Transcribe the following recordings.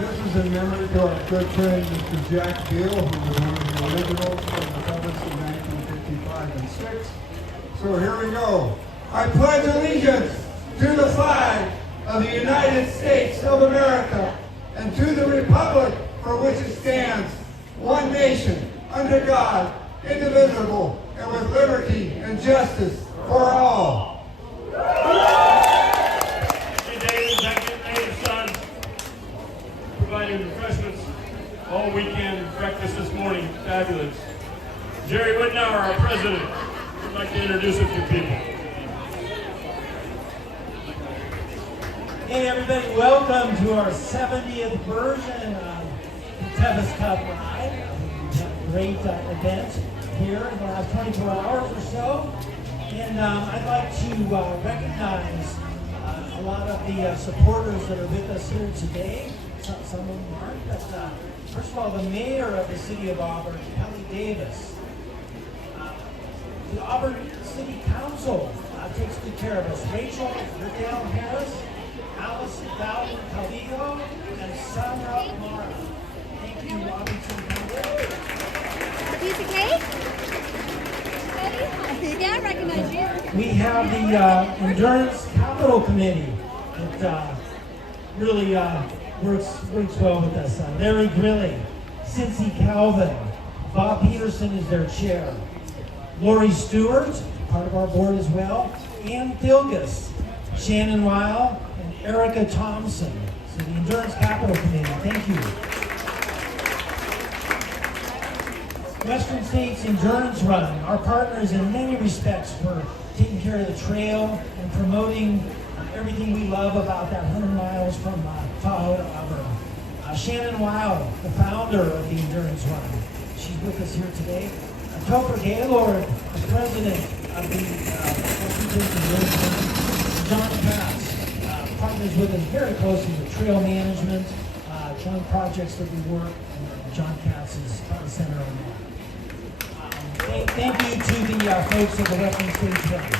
This is in memory to our good friend Mr. Jack Beal, who was one of the originals from the Tevis in 1955 and 6. So here we go. I pledge allegiance to the flag of the United States of America and to the republic for which it stands, one nation, under God, indivisible, and with liberty and justice for all. David, Banquet, Sons, providing refreshments all weekend, breakfast this morning, fabulous. Jerry Whitnauer, our president, would like to introduce a few people. Hey everybody, welcome to our 70th version of the Tevis Cup Ride. We've had a great event here in the last 24 hours or so. And I'd like to recognize a lot of the supporters that are with us here today. Some of them aren't, but first of all, the mayor of the city of Auburn, Kelly Davis. The Auburn City Council takes good care of us. Rachel Riddell Harris, Alice Bowden Calvillo, and Sandra Mara. Thank you, Auburn City Council. Piece of cake? Yeah, I recognize you. We have the Endurance Capital Committee that really works well with us. Larry Grilly, Cincy Calvin, Bob Peterson is their chair. Lori Stewart, part of our board as well, Ann Thilgus, Shannon Weil, and Erica Thompson. So the Endurance Capital Committee, thank you. Western States Endurance Run, our partners in many respects for taking care of the trail and promoting everything we love about that 100 miles from Tahoe to Auburn. Shannon Weil, the founder of the Endurance Run. She's with us here today. Topher Gaylord, the president of the Western States Endurance Run. John Katz, partners with us very closely with trail management, joint projects that we work, and John Katz is front and center on that. Thank you to the folks at the Western States Run.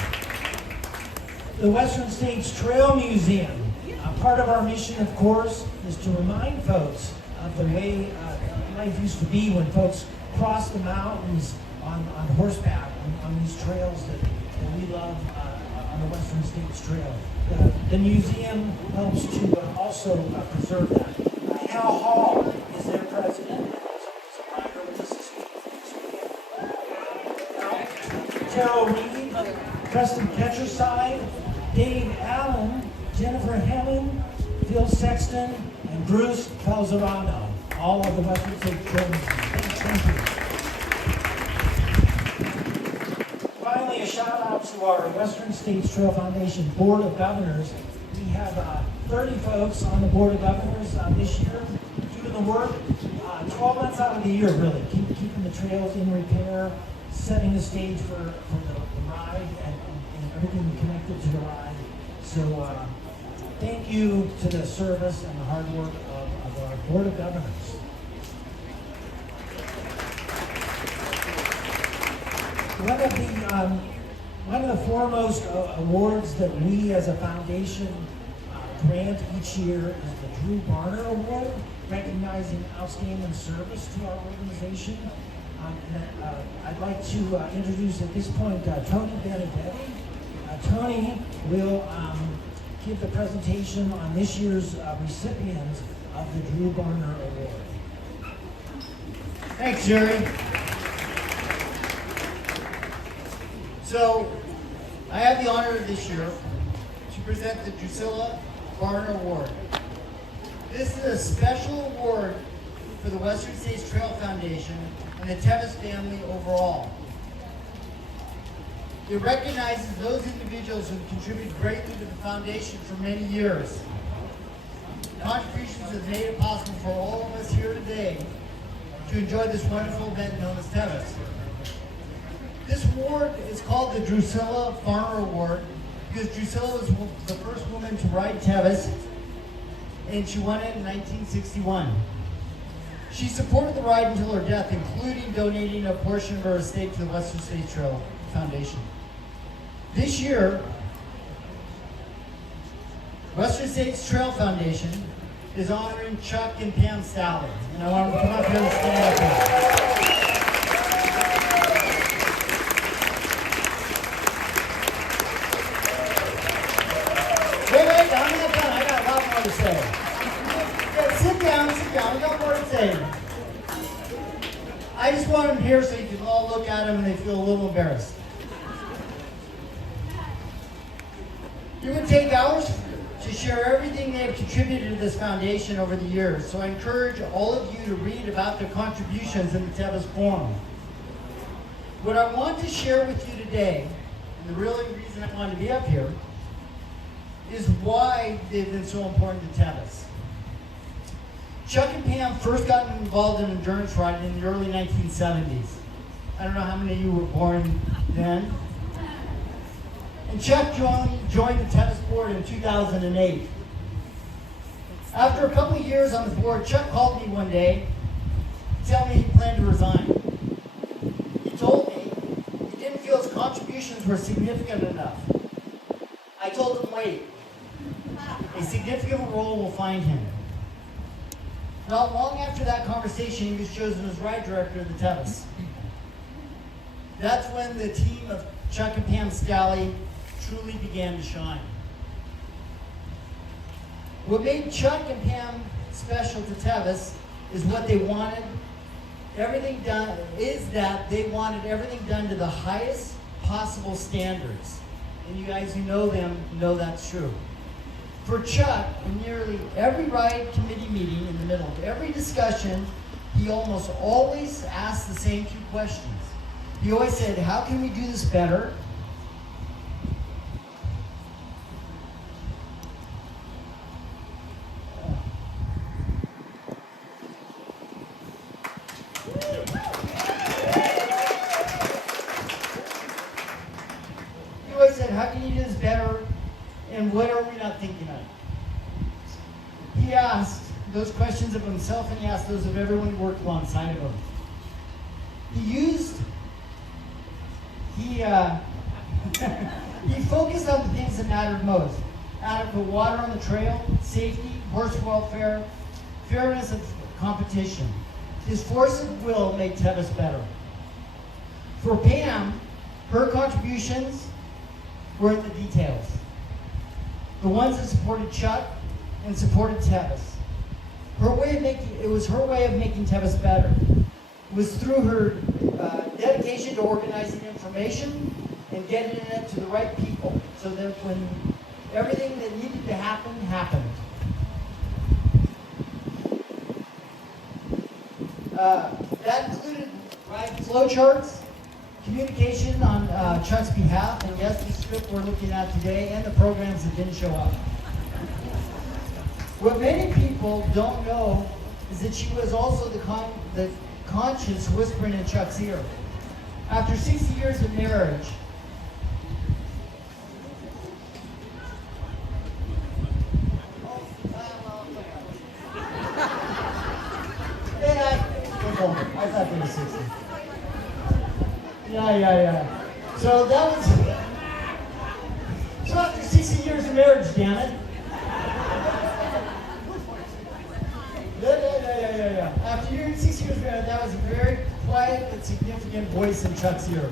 The Western States Trail Museum, part of our mission, of course, is to remind folks of the way life used to be when folks crossed the mountains on horseback, on these trails that we love on the Western States Trail. The museum helps to also preserve that. Hal Hall is their president. Terrell Reed, Preston Ketcherside, Dave Allen, Jennifer Hammond, Phil Sexton, and Bruce Falzerano, all of the Western States Trail Museum. Thank you. Finally, a shout out to our Western States Trail Foundation Board of Governors. We have 30 folks on the Board of Governors this year doing the work 12 months out of the year, really, keeping the trails in repair, setting the stage for the ride and everything connected to the ride. So thank you to the service and the hard work of our Board of Governors. One of the foremost awards that we as a foundation grant each year is the Drew Barner Award, recognizing outstanding service to our organization. I'd like to introduce at this point Tony Benedetti. Tony will give the presentation on this year's recipients of the Drew Barner Award. Thanks, Jerry. So, I have the honor this year to present the Drusilla Barner Award. This is a special award for the Western States Trail Foundation and the Tevis family overall. It recognizes those individuals who have contributed greatly to the foundation for many years. Contributions have made it possible for all of us here today to enjoy this wonderful event known as Tevis. This award is called the Drusilla Farmer Award because Drusilla was the first woman to ride Tevis, and she won it in 1961. She supported the ride until her death, including donating a portion of her estate to the Western States Trail Foundation. This year, Western States Trail Foundation is honoring Chuck and Pam Sally. And I want them to come up here and stand up here. Wait, I'm not done. I got a lot more to say. Yeah, sit down. We got more to say. I just want them here so you can all look at them and they feel a little embarrassed. It would take hours to share everything they have contributed to this foundation over the years, so I encourage all of you to read about their contributions in the Tevis Forum. What I want to share with you today, and the real reason I wanted to be up here, is why they've been so important to Tevis. Chuck and Pam first got involved in endurance riding in the early 1970s. I don't know how many of you were born then. And Chuck joined the Tevis board in 2008. After a couple of years on the board, Chuck called me one day to tell me he planned to resign. He told me he didn't feel his contributions were significant enough. I told him, wait, a significant role will find him. Not long after that conversation, he was chosen as ride director of the Tevis. That's when the team of Chuck and Pam Scally truly began to shine. What made Chuck and Pam special to Tevis is what they wanted. Everything done is that they wanted everything done to the highest possible standards. And you guys who know them know that's true. For Chuck, in nearly every ride committee meeting, in the middle of every discussion, he almost always asked the same two questions. He always said, how can we do this better? He always said, how can you do this better? And what are we not thinking of? He asked those questions of himself and he asked those of everyone who worked alongside of him. He focused on the things that mattered most. Adequate water on the trail, safety, horse welfare, fairness of competition. His force of will made Tevis better. For Pam, her contributions were in the details. The ones that supported Chuck and supported Tevis. It was her way of making Tevis better. It was through her dedication to organizing information and getting it to the right people, so that when everything that needed to happen, happened. That included ride flow charts, communication on Chuck's behalf, and yes, the script we're looking at today, and the programs that didn't show up. What many people don't know is that she was also the conscience whispering in Chuck's ear. After 60 years of marriage, I thought they were 60. Yeah. So that was. So after 60 years of marriage, damn it. Yeah. After 60 years of marriage, that was a very quiet and significant voice in Chuck's ear.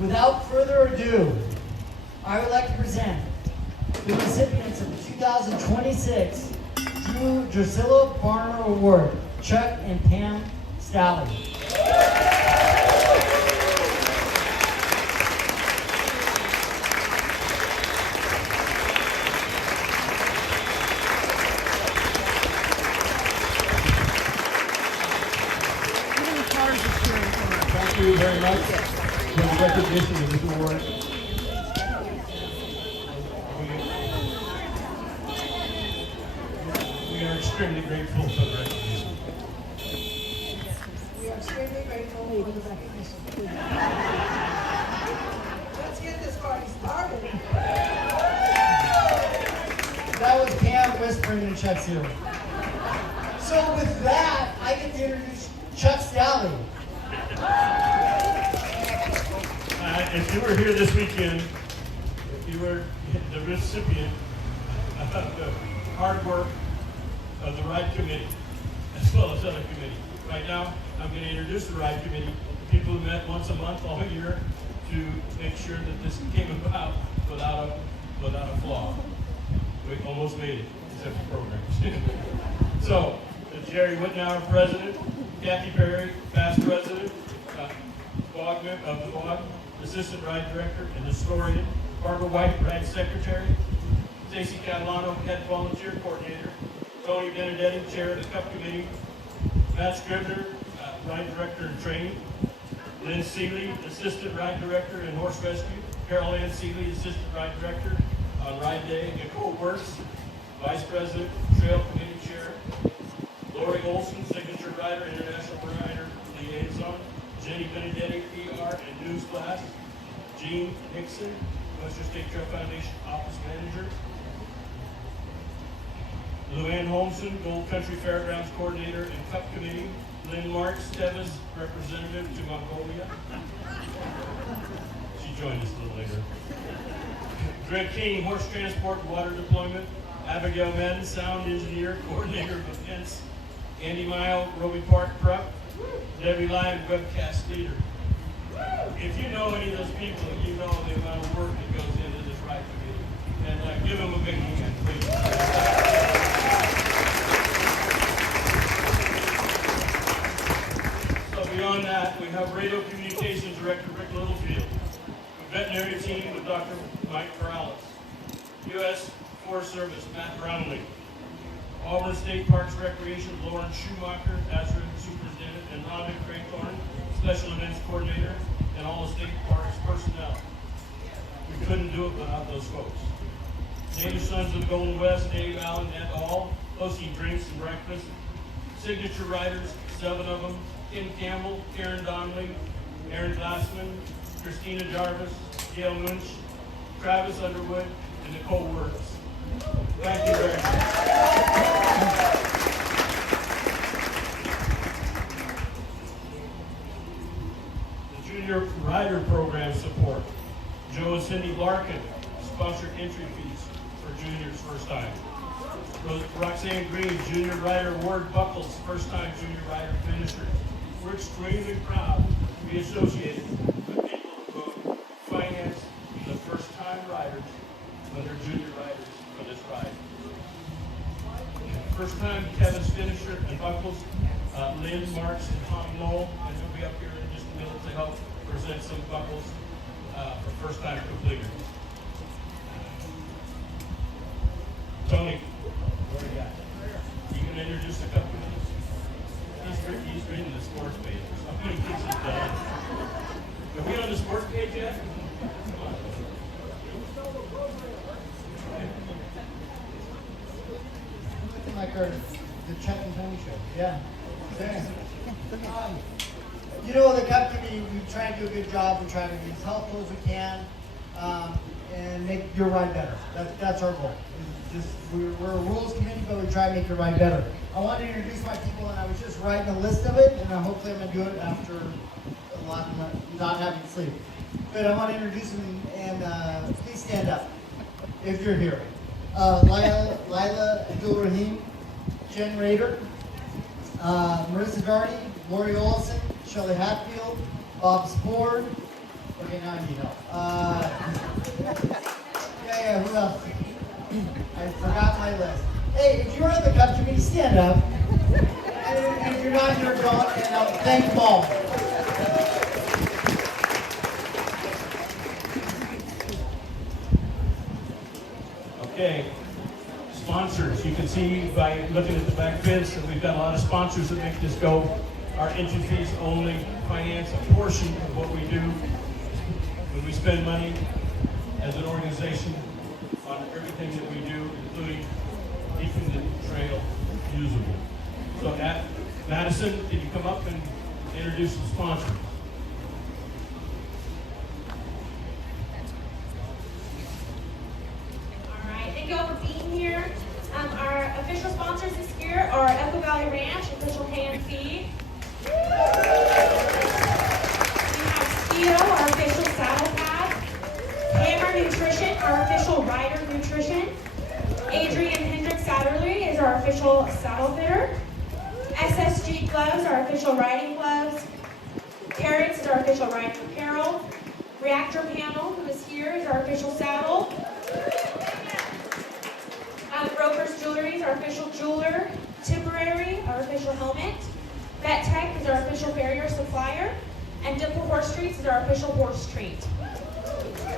Without further ado, I would like to present the recipients of the 2026 Drusilla Barner Award, Chuck and Pam Scally. Thank you very much for the recognition of this award. We are extremely grateful for the recognition. We are extremely grateful for the recognition. Let's get this party started. That was Pam whispering in Chuck's ear. So with that, I get to introduce Chuck Scally. If you were here this weekend, if you were the recipient of the hard work of the ride committee, as well as other committees. Right now, I'm going to introduce the ride committee, people who met once a month all year to make sure that this came about without a flaw. We almost made it, except for programs. So, Jerry Wittenauer, president, Kathy Perry, past president, Bogman of the Bog, assistant ride director and historian, Barbara White, ride secretary, Stacy Catalano, head volunteer coordinator, Tony Benedetti, chair of the cup committee, Matt Scribner, ride director and training, Lynn Seeley, assistant ride director in horse rescue, Carol Ann Seeley, assistant ride director on ride day, Nicole Works, vice president, trail committee chair, Lori Olson, signature rider, international rider liaison, Jenny Benedetti, PR and news class, Jean Hickson, Western State Trail Foundation office manager, Luann Holmson, Gold Country Fairgrounds coordinator and cup committee, Lynn Marks, Tevis representative to Mongolia. She joined us a little later. Greg King, horse transport and water deployment, Abigail Madden, sound engineer, coordinator of events, Andy Mile, Roby Park Prep, Debbie Lyon, webcast leader. If you know any of those people, you know the amount of work that goes into this ride committee. And give them a big hand, please. So beyond that, we have radio communications director Rick Littlefield, a veterinary team with Dr. Mike Morales, U.S. Forest Service Matt Brownlee, Auburn State Parks Recreation Lauren Schumacher, ASRA superintendent, and Rhonda Craythorne, special events coordinator, and all the state parks personnel. We couldn't do it without those folks. Native Sons of the Golden West, Dave Allen et al., hosting drinks and breakfast. Signature riders, 7 of them, Kim Campbell, Karen Donnelly, Aaron Glassman, Christina Jarvis, Gail Munch, Travis Underwood, and Nicole Works. Thank you very much. The Junior Rider Program support. Joe and Cindy Larkin, sponsored entry fees for juniors first time. Roxanne Green, Junior Rider Award buckles, first time junior rider finishers. We're extremely proud to be associated with people who finance the first time riders when they're junior riders for this ride. First time Tevis finisher and buckles, Lynn Marks and Tom Knoll, and he'll be up here in just a minute to help present some buckles for first time completers. Tony, what do you got? You can introduce a couple minutes. He's reading the sports page. Somebody thinks he's done. Are we on the sports page yet? Come on. Like the Chuck and Tony show. Yeah. Okay. You know, the cup committee, we try to do a good job. We try to be as helpful as we can and make your ride better. That's our goal. We're a rules committee, but we try to make your ride better. I want to introduce my people, and I was just writing a list of it, and hopefully I'm going to do it after a lot not having sleep. But I want to introduce them, and please stand up if you're here. Lila Abdul Rahim, Jen Rader, Marissa Garney, Lori Olson, Shelley Hatfield, Bob Spord. Okay, now I need help. Who else? I forgot my list. Hey, if you're on the cup committee, stand up. And if you're not here, don't. And thank them all. Okay, sponsors. You can see by looking at the back fence that we've got a lot of sponsors that make this go. Our entry fees only finance a portion of what we do when we spend money as an organization on everything that we do, including keeping the trail usable. So at Madison, can you come up and introduce the sponsors? Thank you all for being here. Our official sponsors this year are Echo Valley Ranch, official hay and feed. We have Speedo, our official saddle pad. Hammer Nutrition, our official rider nutrition. Adrian Hendricks Satterley is is our official saddle fitter. SSG gloves are official riding gloves. Carrots is our official riding apparel. Reactor panel, who is here, is our official saddle. Roper's Jewelry is our official jeweler. Tipperary, our official helmet. Vet Tech is our official farrier supplier. And Dimple Horse Treats is our official horse treat.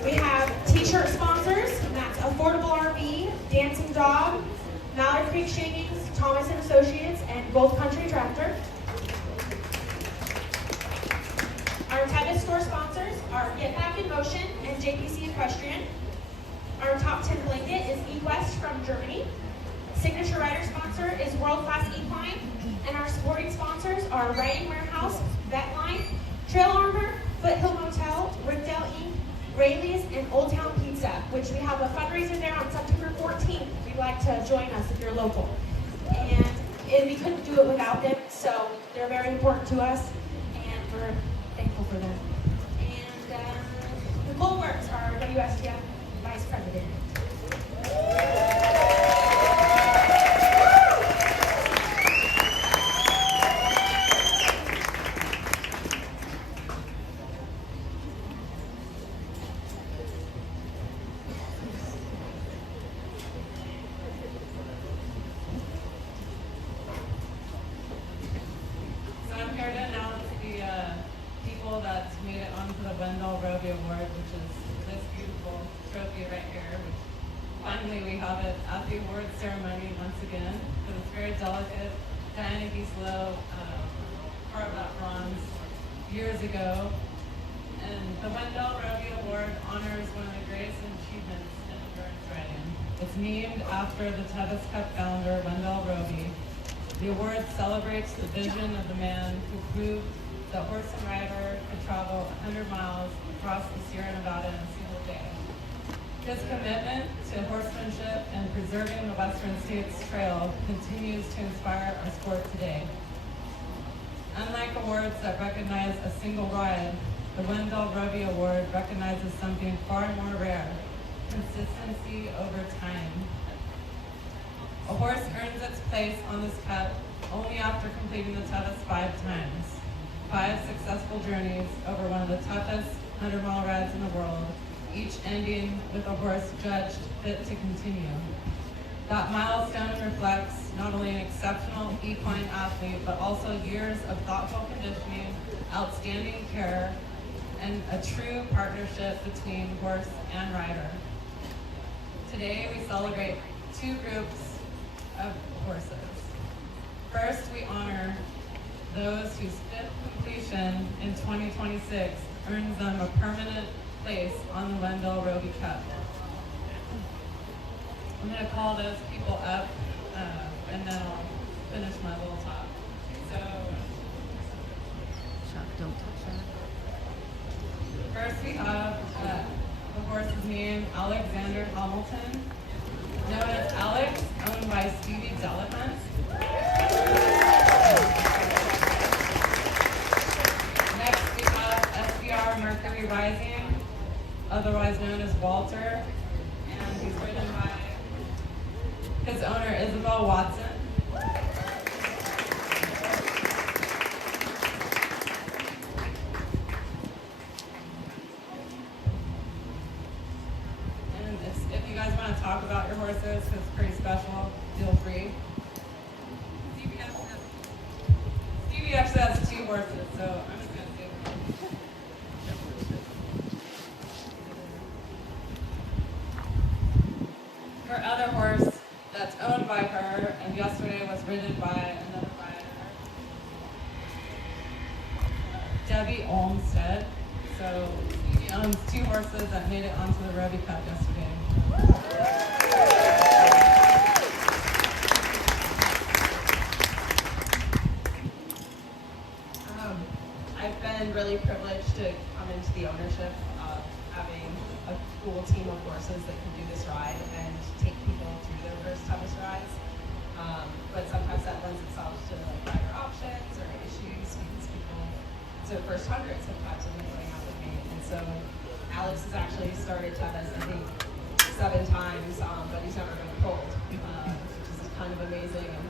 We have t-shirt sponsors, and that's Affordable RV, Dancing Dog, Mallard Creek Shavings, Thomas & Associates, and Gold Country Tractor. Our Tevis store sponsors are Get Back in Motion and JPC Equestrian. Our top 10 blanket is eQuest from Germany. Signature rider sponsor is World Class Equine. And our sporting sponsors are Riding Warehouse, Vetline, Trail Armor, Foothill Motel, Rickdale Inc., Rayleigh's, and Old Town Pizza, which we have a fundraiser there on September 14th. If you'd like to join us if you're local. And we couldn't do it without them, so they're very important to us, and we're thankful for them. And Nicole Works, our WSTF Vice President. Finally, we have it at the awards ceremony once again. It was very delicate. Diana Gieslow carved that bronze years ago. And the Wendell Roby Award honors one of the greatest achievements in endurance riding. It's named after the Tevis Cup founder, Wendell Roby. The award celebrates the vision of the man who proved that horse and rider could travel 100 miles across the Sierra Nevada in a single day. His commitment to horsemanship and preserving the Western States Trail continues to inspire our sport today. Unlike awards that recognize a single ride, the Wendell Roby Award recognizes something far more rare: consistency over time. A horse earns its place on this cup only after completing the Tevis 5 times. 5 successful journeys over one of the toughest 100-mile rides in the world, each ending with a horse judged fit to continue. That milestone reflects not only an exceptional equine athlete, but also years of thoughtful conditioning, outstanding care, and a true partnership between horse and rider. Today, we celebrate 2 groups of horses. First, we honor those whose 5th completion in 2026 earns them a permanent place on the Wendell Roby Cup. I'm going to call those people up, and then I'll finish my little talk. So, Don't touch that. first we have the horse's name, Alexander Hamilton, known as Alex, owned by Stevie Delahunt. Next we have SBR Mercury Rising, otherwise known as Walter, and he's ridden by his owner, Isabel Watson. And if you guys want to talk about your horses, because it's pretty special, feel free. Stevie actually has 2 horses, so I'm just going to say her other horse that's owned by her and yesterday was ridden by another rider, Debbie Olmstead. So Stevie owns 2 horses that made it onto the Roby Cup yesterday. I've been really privileged to come into the ownership of having a cool team of horses that can do this ride and take people through their first Tevis rides. But sometimes that lends itself to like rider options or issues because people, it's their first 100 sometimes when they're going out with me. And so Alex has actually started Tevis, I think, 7 times, but he's never been pulled, which is kind of amazing. amazing. And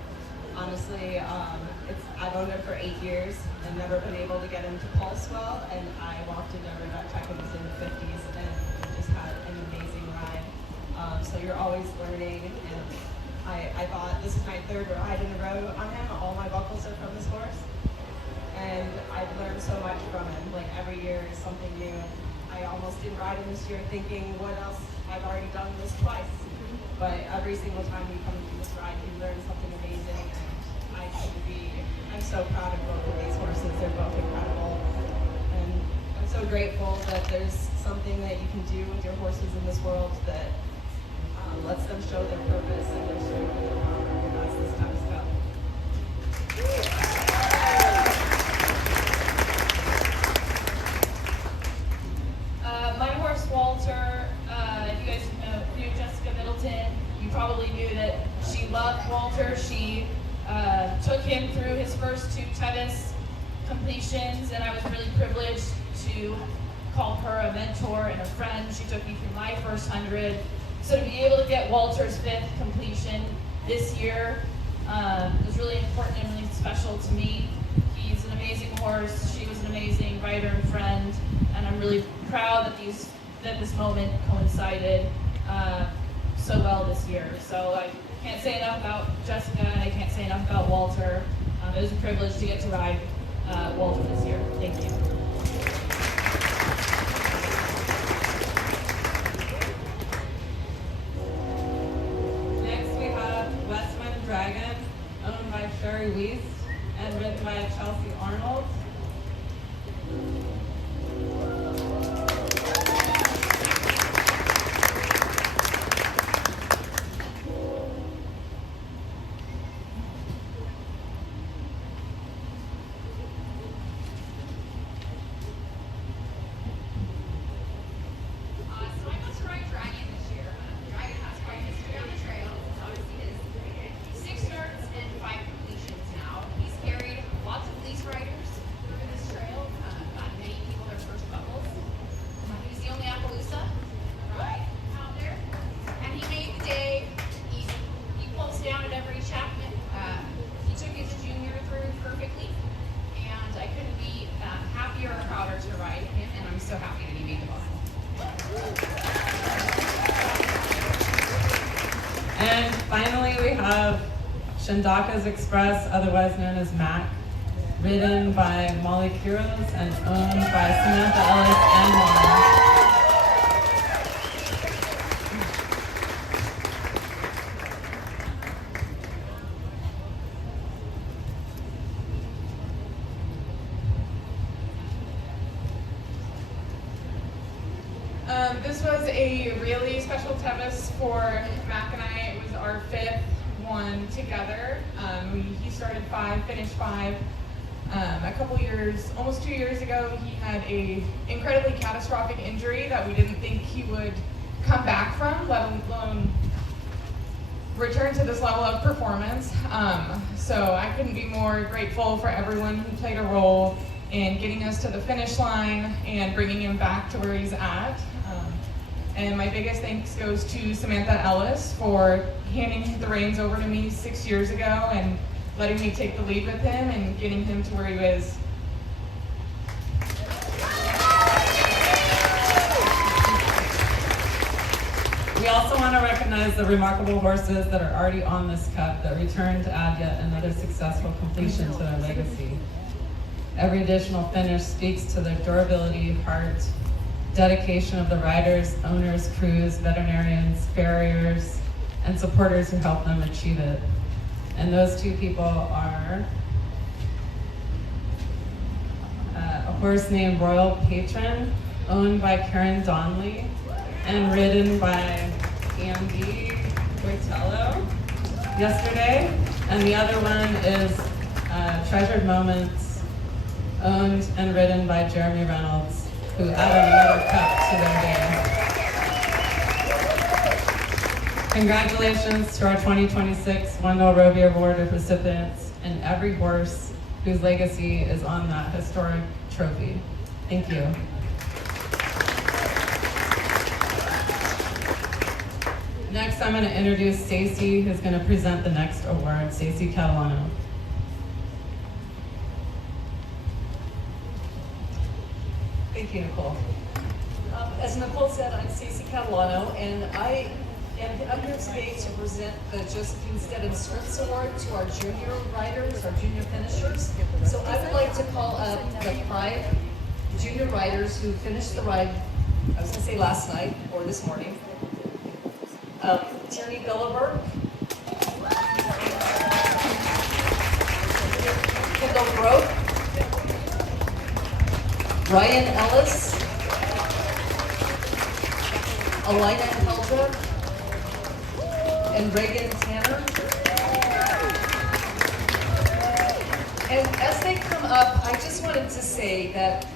honestly, I've owned him for 8 years and never been able to get him to pulse well. And I walked into a vet check and was in the 50s and just had an amazing ride. So you're always learning. And I thought this is my 3rd ride in a row on him. All my buckles are from this horse. And I've learned so much from him. Like every year is something new. And I almost didn't ride him this year thinking, what else? I've already done this twice. But every single time you come to this ride, you learn something amazing. And I'm so proud of both of these horses. They're both incredible. And I'm so grateful that there's something that you can do with your horses in this world that lets them show their purpose and their strength and their power. And that's this Tevis Cup. My horse Walter, if you guys knew Jessica Middleton, you probably knew that she loved Walter. She took him through his first 2 Tevis completions, and I was really privileged to call her a mentor and a friend. She took me through my first 100. So to be able to get Walter's 5th completion this year was really important and really special to me. He's an amazing horse. She was an amazing rider and friend, and I'm really proud that this moment coincided so well this year. So I can't say enough about Jessica, and I can't say enough about Walter. It was a privilege to get to ride Walter this year. Thank you. Next we have Westwind Dragon, owned by Sherry Weiss and ridden by Chelsea Arnold. So I got to ride Dragon this year. Dragon has quite a history on the trail. Obviously, his 6 starts and 5 completions now. He's carried lots of lease riders through this trail. Got many people their first buckles. He was the only Appaloosa ride out there, and he made the day easy. He pulls down at every Chapman. He took his junior through perfectly, and I couldn't be happier or prouder to ride him. And I'm so happy that he made the buckle. And finally we have Shandaka's Express, otherwise known as Mac, ridden by Molly Quiros and owned by Samantha Ellis and Molly. This was a really special Tevis for Mac and I. It was our 5th one together. He started 5, finished 5. A couple years, almost 2 years ago, he had a incredibly catastrophic injury that we didn't think he would come back from, let alone return to this level of performance. So I couldn't be more grateful for everyone who played a role in getting us to the finish line and bringing him back to where he's at. And my biggest thanks goes to Samantha Ellis for handing the reins over to me 6 years ago and letting me take the lead with him and getting him to where he is. We also want to recognize the remarkable horses that are already on this cup that return to add yet another successful completion to their legacy. Every additional finish speaks to their durability, heart, dedication of the riders, owners, crews, veterinarians, farriers, and supporters who help them achieve it. And those 2 people are a horse named Royal Patron, owned by Karen Donnelly, and ridden by Andy Boitello yesterday. And the other one is Treasured Moments, owned and ridden by Jeremy Reynolds, who added another cup to their game. Congratulations to our 2026 Wendell Roby Award recipients and every horse whose legacy is on that historic trophy. Thank you. Next, I'm going to introduce Stacy, who's going to present the next award, Stacy Catalano. Thank you, Nicole. As Nicole said, I'm Stacy Catalano, and I'm here today to present the Josephine Steadham Scripps Award to our junior riders, our junior finishers. So I would like to call up the 5 junior riders who finished the ride, I was going to say last night or this morning. Tierney Billiberg, Kendall Grote, Ryan Ellis, Alina Heldra, and Reagan Tanner. And as they come up, I just wanted to say that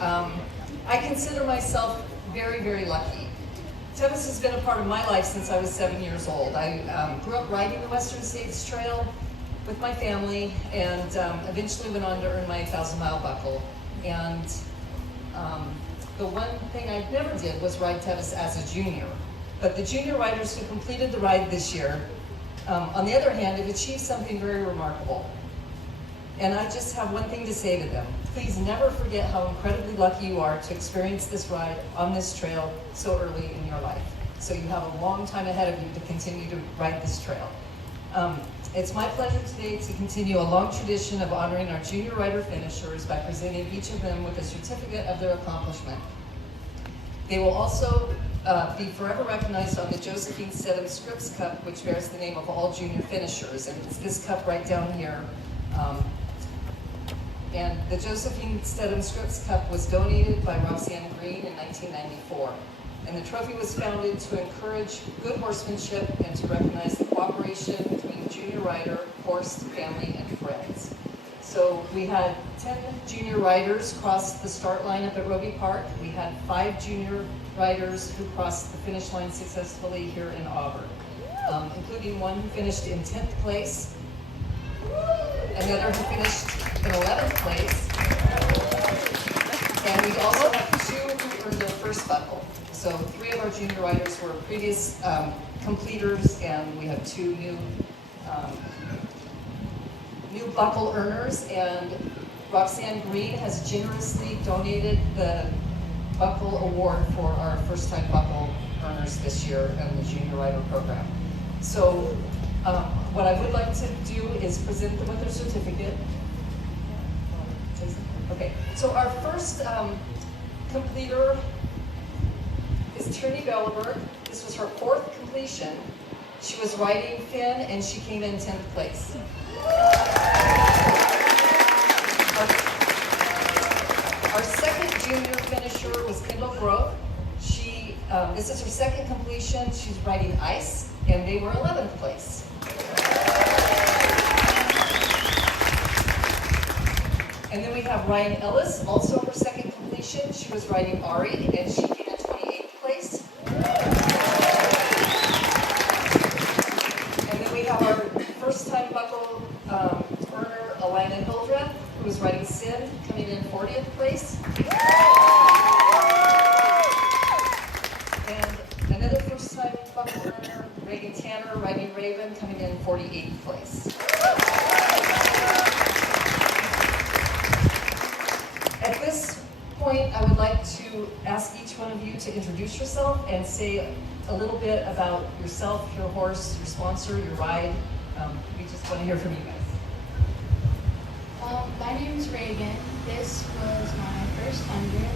I consider myself very, very lucky. Tevis has been a part of my life since I was 7 years old. I grew up riding the Western States Trail with my family, and eventually went on to earn my 1,000-mile buckle. And the one thing I never did was ride Tevis as a junior. But the junior riders who completed the ride this year, on the other hand, have achieved something very remarkable. And I just have one thing to say to them. Please never forget how incredibly lucky you are to experience this ride on this trail so early in your life. So you have a long time ahead of you to continue to ride this trail. It's my pleasure today to continue a long tradition of honoring our junior rider finishers by presenting each of them with a certificate of their accomplishment. They will also be forever recognized on the Josephine Steadham Scripps Cup, which bears the name of all junior finishers. And it's this cup right down here. And the Josephine Steadham Scripps Cup was donated by Roxanne Green in 1994. And the trophy was founded to encourage good horsemanship and to recognize the cooperation between junior rider, horse, family, and friends. So we had 10 junior riders cross the start line up at Roby Park. We had 5 junior riders who crossed the finish line successfully here in Auburn, including one who finished in 10th place, another who finished in 11th place, and we also have 2 who earned their first buckle. So 3 of our junior riders were previous completers, and we have 2 new buckle earners. And Roxanne Green has generously donated the buckle award for our first-time buckle earners this year in the junior rider program. So what I would like to do is present them with their certificate. Okay, so our first completer is Tierney Billiberg. This was her 4th completion. She was riding Finn, and she came in 10th place. Our second junior finisher was Kendall Grote. This is her 2nd completion. She's riding ice, and they were 11th place. And then we have Ryan Ellis, also her 2nd completion. She was riding Ari, and she came in 28th place. And then we have our first-time buckle earner, Alina Hildred, who was riding Sin, coming in 40th place. And another first-time buckle earner, Reagan Tanner, riding Raven, coming in 48th place. At this point, I would like to ask each one of you to introduce yourself and say a little bit about yourself, your horse, your sponsor, your ride. We just want to hear from you guys. My name is Reagan. This was my first 100,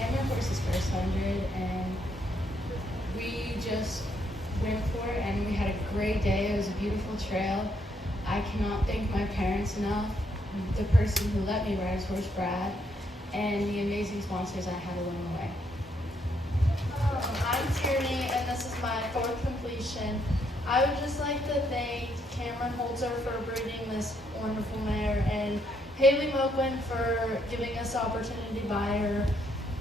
and my horse's first 100, and we just went for it, and we had a great day. It was a beautiful trail. I cannot thank my parents enough, the person who let me ride his horse, Brad, and the amazing sponsors I had along the way. I'm Tierney, and this is my 4th completion. I would just like to thank Cameron Holzer for breeding this wonderful mare, and Haley Moquin for giving us the opportunity to buy her.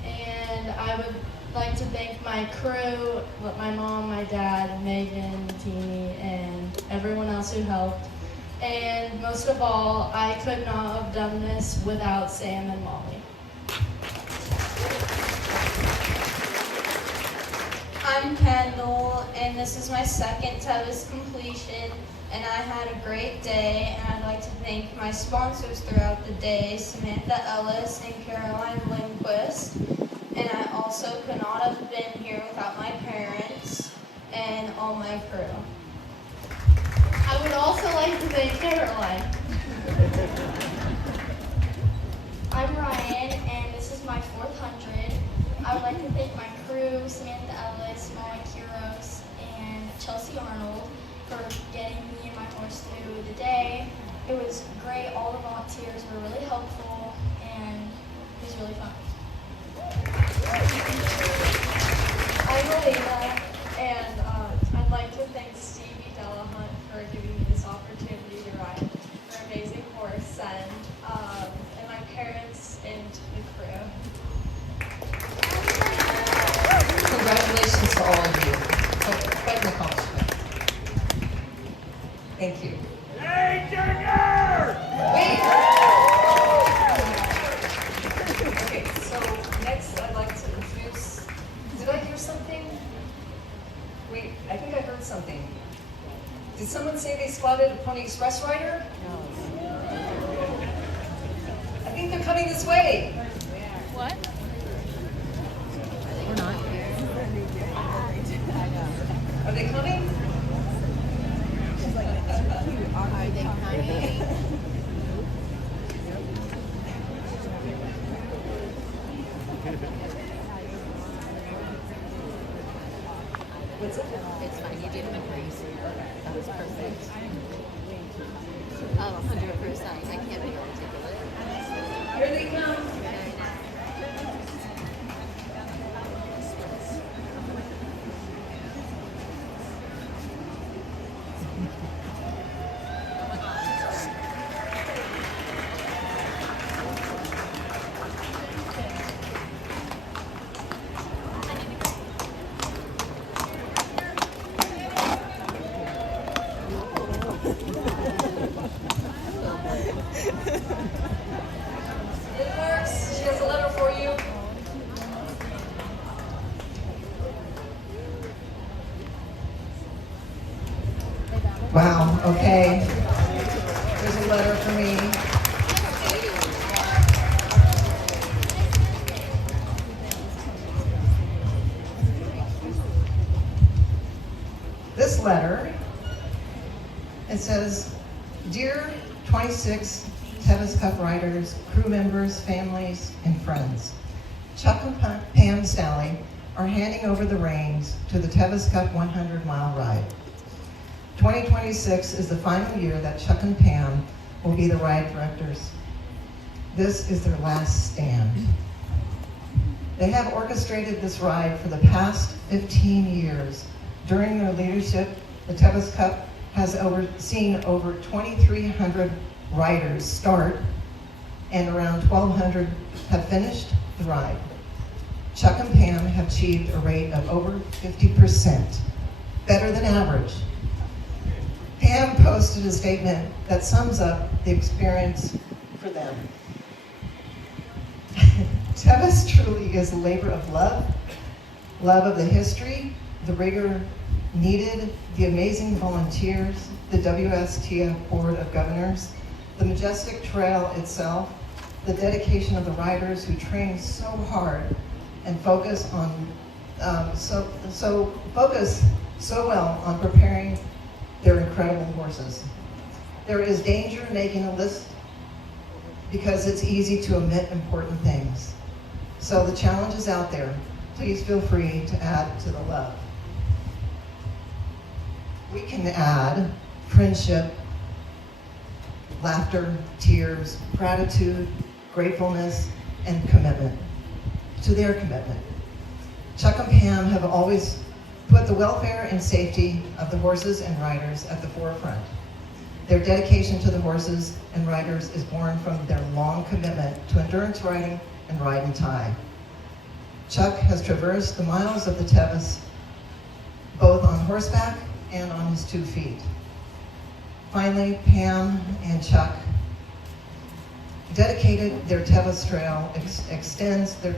And I would like to thank my crew, my mom, my dad, Megan, Teeny, and everyone else who helped. And most of all, I could not have done this without Sam and Molly. I'm Kendall, and this is my second Tevis completion, and I had a great day, and I'd like to thank my sponsors throughout the day, Samantha Ellis and Caroline Lindquist, and I also could not have been here without my parents and all my crew. I would also like to thank Caroline. I'm Ryan, and this is my 400. I would like to thank my crew, Samantha Ellis, Molly Kuros, and Chelsea Arnold for getting me and my horse through the day. It was great. All the volunteers were really helpful, and it was really fun. I'm Alina, and I'd like to thank Stevie Delahunt for giving me this opportunity to ride her amazing horse, and my parents and the crew. Congratulations to all of you. Quite an accomplishment. Thank you. Hey, Junior! Wait! Okay, so next I'd like to introduce, did I hear something? Wait, I think I heard something. Did someone say they spotted a Pony Express rider? No. I think they're coming this way. What? Or not. Are they coming? Are they coming? What's it? It's fine. You did great. That was perfect. 100%. I can't be articulate. Here they come. It works. She has a letter for you. Wow, okay. There's a letter for me. This letter, it says, Dear 26 Tevis Cup riders, crew members, families, and friends, Chuck and Pam Sally are handing over the reins to the Tevis Cup 100-mile ride. 2026 is the final year that Chuck and Pam will be the ride directors. This is their last stand. They have orchestrated this ride for the past 15 years. During their leadership, the Tevis Cup has seen over 2,300 riders start, and around 1,200 have finished the ride. Chuck and Pam have achieved a rate of over 50%, better than average. Pam posted a statement that sums up the experience for them. Tevis truly is a labor of love of the history, the rigor needed, the amazing volunteers, the WSTF Board of Governors, the majestic trail itself, the dedication of the riders who train so hard and focus so well on preparing their incredible horses. There is danger in making a list because it's easy to omit important things. So the challenge is out there. Please feel free to add to the love. We can add friendship, laughter, tears, gratitude, gratefulness, and commitment to their commitment. Chuck and Pam have always put the welfare and safety of the horses and riders at the forefront. Their dedication to the horses and riders is born from their long commitment to endurance riding and ride and tie. Chuck has traversed the miles of the Tevis, both on horseback and on his 2 feet. Finally, Pam and Chuck dedicated their Tevis Trail, extends their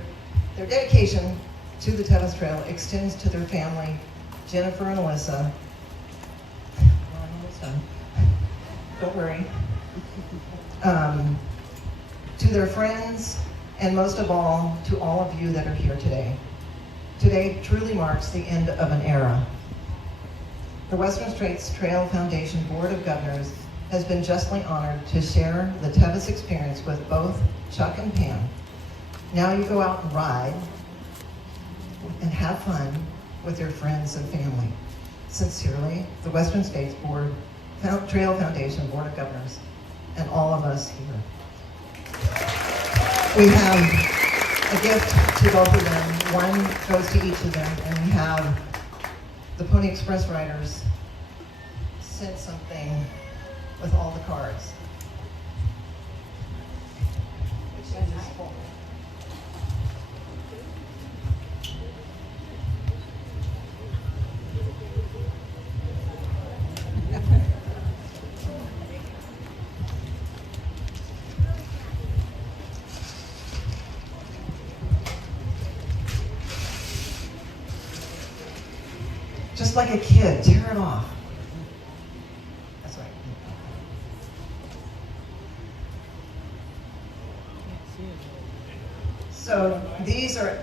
dedication to the Tevis Trail extends to their family, Jennifer and Alyssa. Well, I'm almost done. Don't worry. To their friends, and most of all, to all of you that are here today. Today truly marks the end of an era. The Western States Trail Foundation Board of Governors has been justly honored to share the Tevis experience with both Chuck and Pam. Now you go out and ride and have fun with your friends and family. Sincerely, the Western States Trail Foundation Board of Governors and all of us here. We have a gift to both of them. One goes to each of them, and we have the Pony Express riders sent something with all the cards. Which is just full. Just like a kid, tear it off. That's right. So these are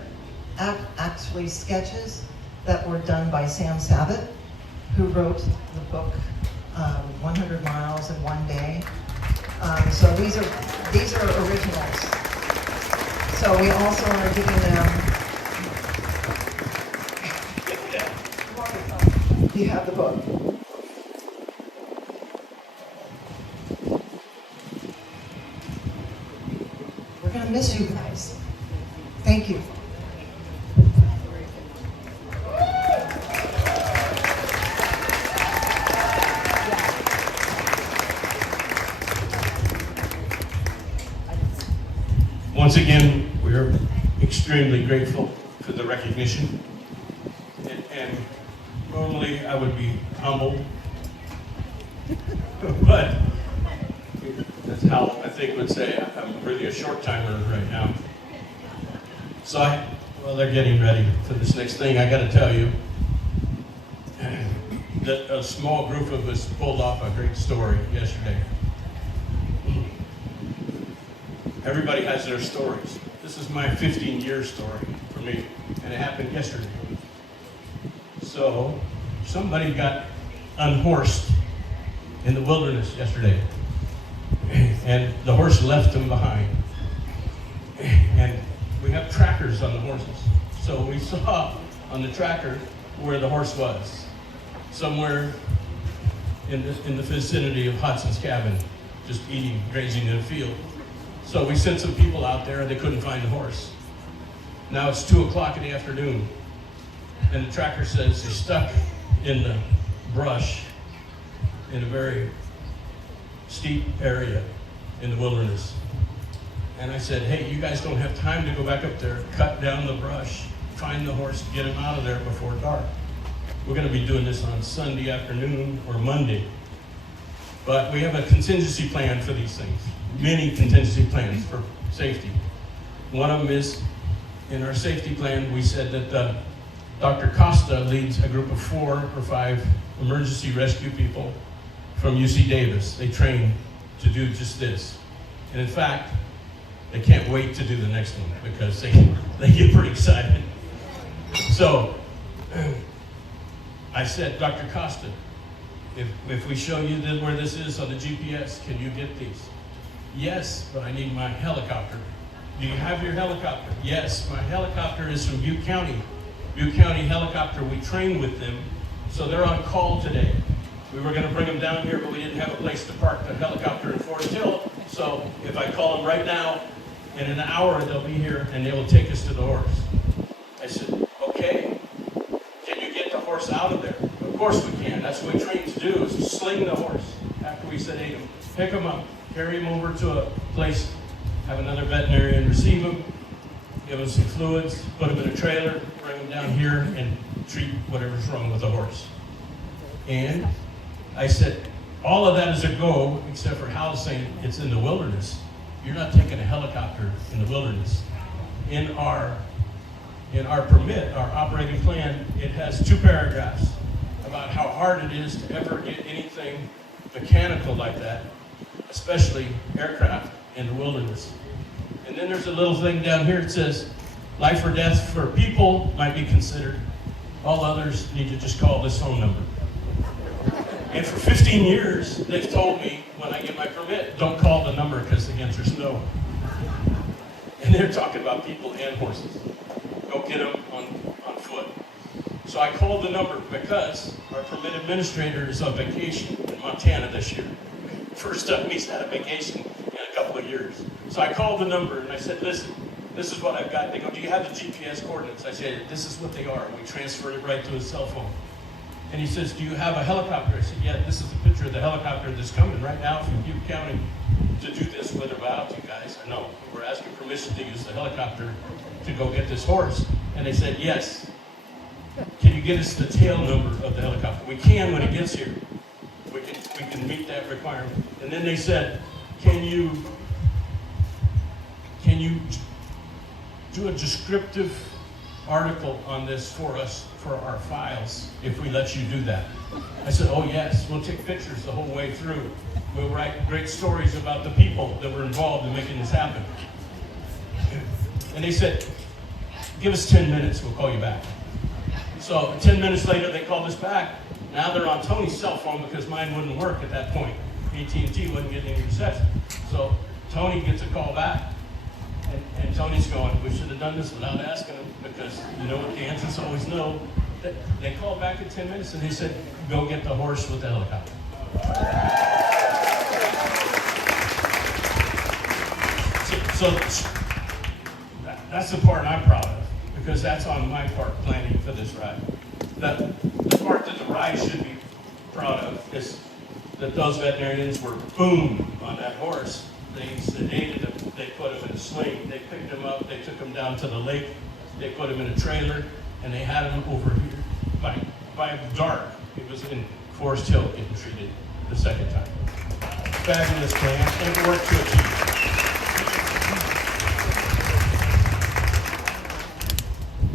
actually sketches that were done by Sam Savitt, who wrote the book 100 Miles in One Day. So these are originals. So we also are giving them. You have the book. We're going to miss you guys. Thank you. Once again, we're extremely grateful for the recognition. And normally I would be humbled, but that's how I think would say I'm really a short timer right now. So well, they're getting ready for this next thing. I got to tell you that a small group of us pulled off a great story yesterday. Everybody has their stories. This is my 15-year story for me, and it happened yesterday. So, somebody got unhorsed in the wilderness yesterday, and the horse left them behind. And we have trackers on the horses. So we saw on the tracker where the horse was, somewhere in the vicinity of Hudson's cabin, just eating, grazing in a field. So we sent some people out there and they couldn't find the horse. Now it's 2 o'clock in the afternoon and the tracker says they're stuck in the brush in a very steep area in the wilderness. And I said, hey, you guys don't have time to go back up there, cut down the brush, find the horse, get him out of there before dark. We're going to be doing this on Sunday afternoon or Monday. But we have a contingency plan for these things. Many contingency plans for safety. One of them is, in our safety plan, we said that Dr. Costa leads a group of 4 or 5 emergency rescue people from UC Davis. They train to do just this. And in fact, they can't wait to do the next one because they get pretty excited. So I said, Dr. Costa, if we show you where this is on the GPS, can you get these? Yes, but I need my helicopter. Do you have your helicopter? Yes, my helicopter is from Butte County. Butte County helicopter, we train with them, so they're on call today. We were going to bring them down here, but we didn't have a place to park the helicopter in Forest Hill. So if I call them right now, in an hour they'll be here and they will take us to the horse. I said, okay, can you get the horse out of there? Of course we can. That's what trains do, is sling the horse. After we sedate him, pick him up, carry him over to a place, have another veterinarian receive him, give him some fluids, put him in a trailer, bring him down here and treat whatever's wrong with the horse. And I said, all of that is a go, except for Hal saying it's in the wilderness. You're not taking a helicopter in the wilderness. In our in our permit, our operating plan, it has 2 paragraphs about how hard it is to ever get anything mechanical like that, especially aircraft in the wilderness. And then there's a little thing down here that says, life or death for people might be considered. All others need to just call this phone number. And for 15 years, they've told me when I get my permit, don't call the number because the answer's no. And they're talking about people and horses. Go get them on foot. So I called the number because our permit administrator is on vacation in Montana this year. First time he's had a vacation in a couple of years. So I called the number and I said, listen, this is what I've got. They go, do you have the GPS coordinates? I said, this is what they are. We transferred it right to his cell phone. And he says, do you have a helicopter? I said, yeah, this is a picture of the helicopter that's coming right now from Butte County to do this with or without you guys. I know. We're asking permission to use the helicopter to go get this horse. And they said, yes. Can you get us the tail number of the helicopter? We can when it gets here. We can meet that requirement. And then they said, can you do a descriptive article on this for us, for our files, if we let you do that? I said, oh yes, we'll take pictures the whole way through. We'll write great stories about the people that were involved in making this happen. And they said, give us 10 minutes, we'll call you back. So 10 minutes later, they called us back. Now they're on Tony's cell phone because mine wouldn't work at that point. AT&T wasn't getting any reception. So Tony gets a call back. And Tony's going, we should have done this without asking him because you know what the answer's always no. They called back in 10 minutes and they said, go get the horse with the helicopter. So that's the part I'm proud of because that's on my part planning for this ride. The part that the ride should be proud of is that those veterinarians were boom on that horse. They sedated him, they put him in a sling, they picked him up, they took him down to the lake, they put him in a trailer, and they had him over here by dark. It was in Forest Hill getting treated the second time. Fabulous plan, and it worked to achieve.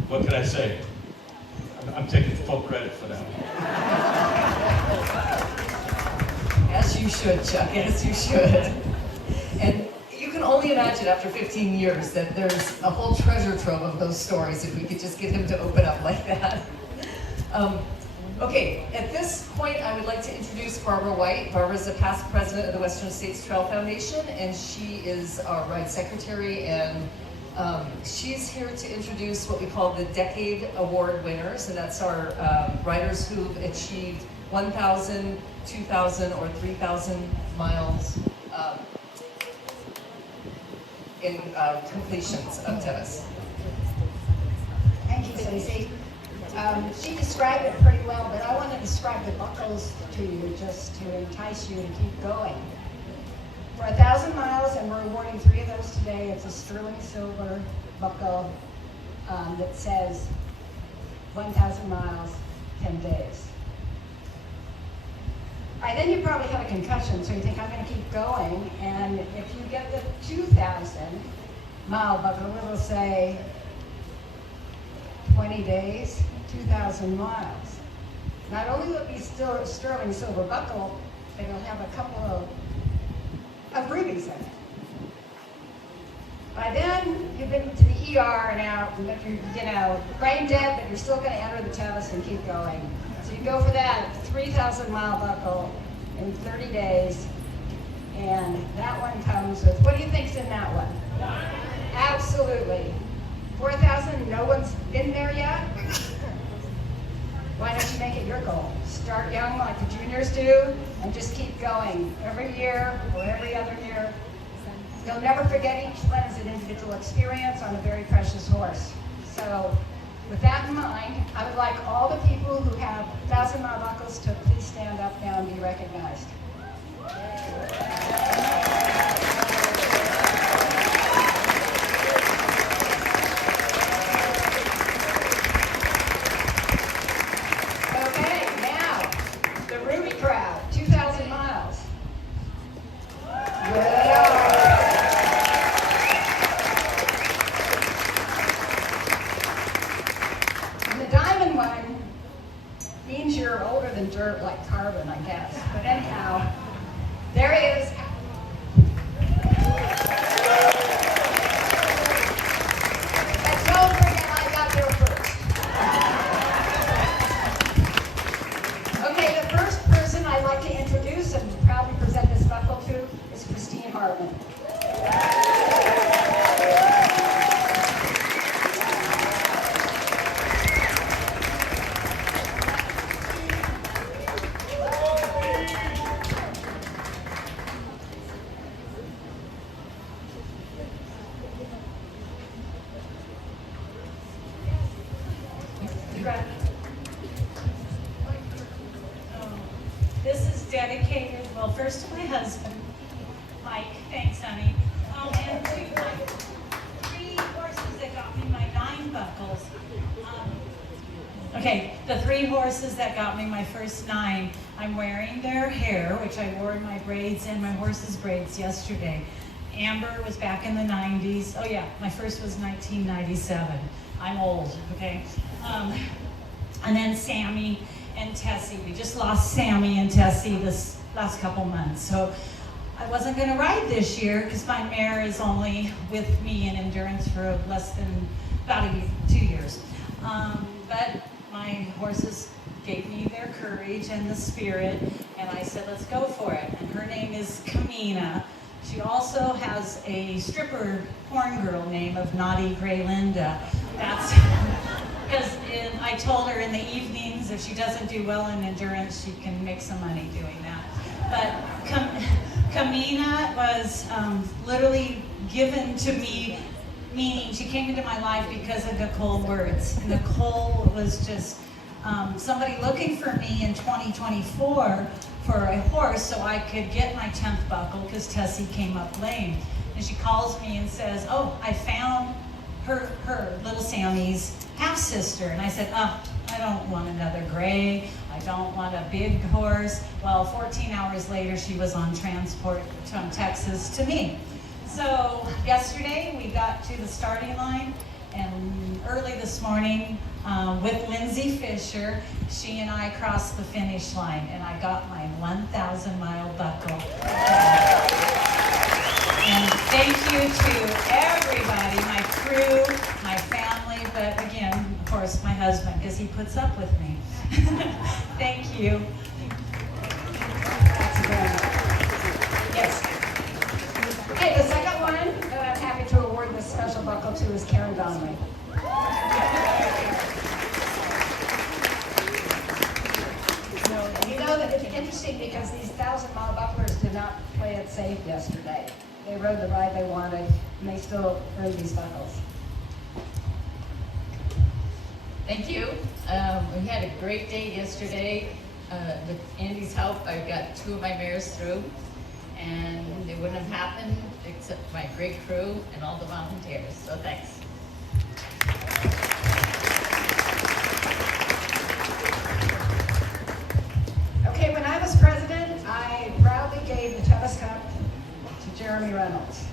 What can I say? I'm taking full credit for that. As you should, Chuck, as you should. And you can only imagine after 15 years that there's a whole treasure trove of those stories if we could just get him to open up like that. Okay, at this point I would like to introduce Barbara White. Barbara's a past president of the Western States Trail Foundation and she is our ride secretary and she's here to introduce what we call the Decade Award winners, and that's our riders who've achieved 1,000, 2,000, or 3,000 miles in completions of Tevis. Thank you, Stacey. She described it pretty well, but I want to describe the buckles to you just to entice you to keep going. For 1,000 miles, and we're awarding 3 of those today, it's a sterling silver buckle that says 1,000 miles, 10 days. Then you probably have a concussion, so you think, I'm going to keep going, and if you get the 2,000 mile buckle, it'll say 20 days, 2,000 miles. Not only will it be still a sterling silver buckle, but it'll have a couple of rubies in it. By then, you've been to the ER and out, and if you're, brain dead, but you're still going to enter the Tevis and keep going. So you go for that 3,000 mile buckle in 30 days, and that one comes with, what do you think's in that one? Absolutely. 4,000, no one's been there yet? Why don't you make it your goal? Start young like the juniors do, and just keep going every year or every other year. You'll never forget each one as an individual experience on a very precious horse. So with that in mind, I would like all the people who have 1,000 mile buckles to please stand up now and be recognized. Okay, now, the Ruby crowd, 2,000 miles. department. This is dedicated, well, first to my husband, Mike, thanks, honey, and to my 3 horses that got me my 9 buckles. Okay, the 3 horses that got me my first 9, I'm wearing their hair, which I wore in my braids and my horse's braids yesterday. Amber was back in the 90s. Oh yeah, my first was 1997. I'm old, okay? And then Sammy and Tessie. We just lost Sammy and Tessie this last couple months. So I wasn't gonna ride this year because my mare is only with me in endurance for less than about 2 years. But my horses gave me their courage and the spirit, and I said, let's go for it. And her name is Kamina. She also has a stripper porn girl name of Naughty Gray Linda. That's because I told her in the evenings if she doesn't do well in endurance, she can make some money doing that. But Kamina was literally given to me, meaning she came into my life because of Nicole Words. Nicole was just somebody looking for me in 2024 for a horse so I could get my 10th buckle because Tessie came up lame. And she calls me and says, oh, I found her little Sammy's half-sister. And I said, oh, I don't want another gray. I don't want a big horse. Well, 14 hours later, she was on transport from Texas to me. So yesterday, we got to the starting line, and early this morning, with Lindsay Fisher, she and I crossed the finish line, and I got my 1,000-mile buckle. And thank you to everybody, my crew, my family, but again, of course, my husband, because he puts up with me. Thank you. Yes. Okay, the second one that I'm happy to award this special buckle to is Karen Donnelly. You know that it's interesting because these 1,000-mile bucklers did not play it safe yesterday. They rode the ride they wanted, and they still earned these buckles. Thank you. We had a great day yesterday. With Andy's help, I got 2 of my mares through, and it wouldn't have happened except for my great crew and all the volunteers. So thanks. Okay, when I was president, I proudly gave the Tevis Cup to Jeremy Reynolds.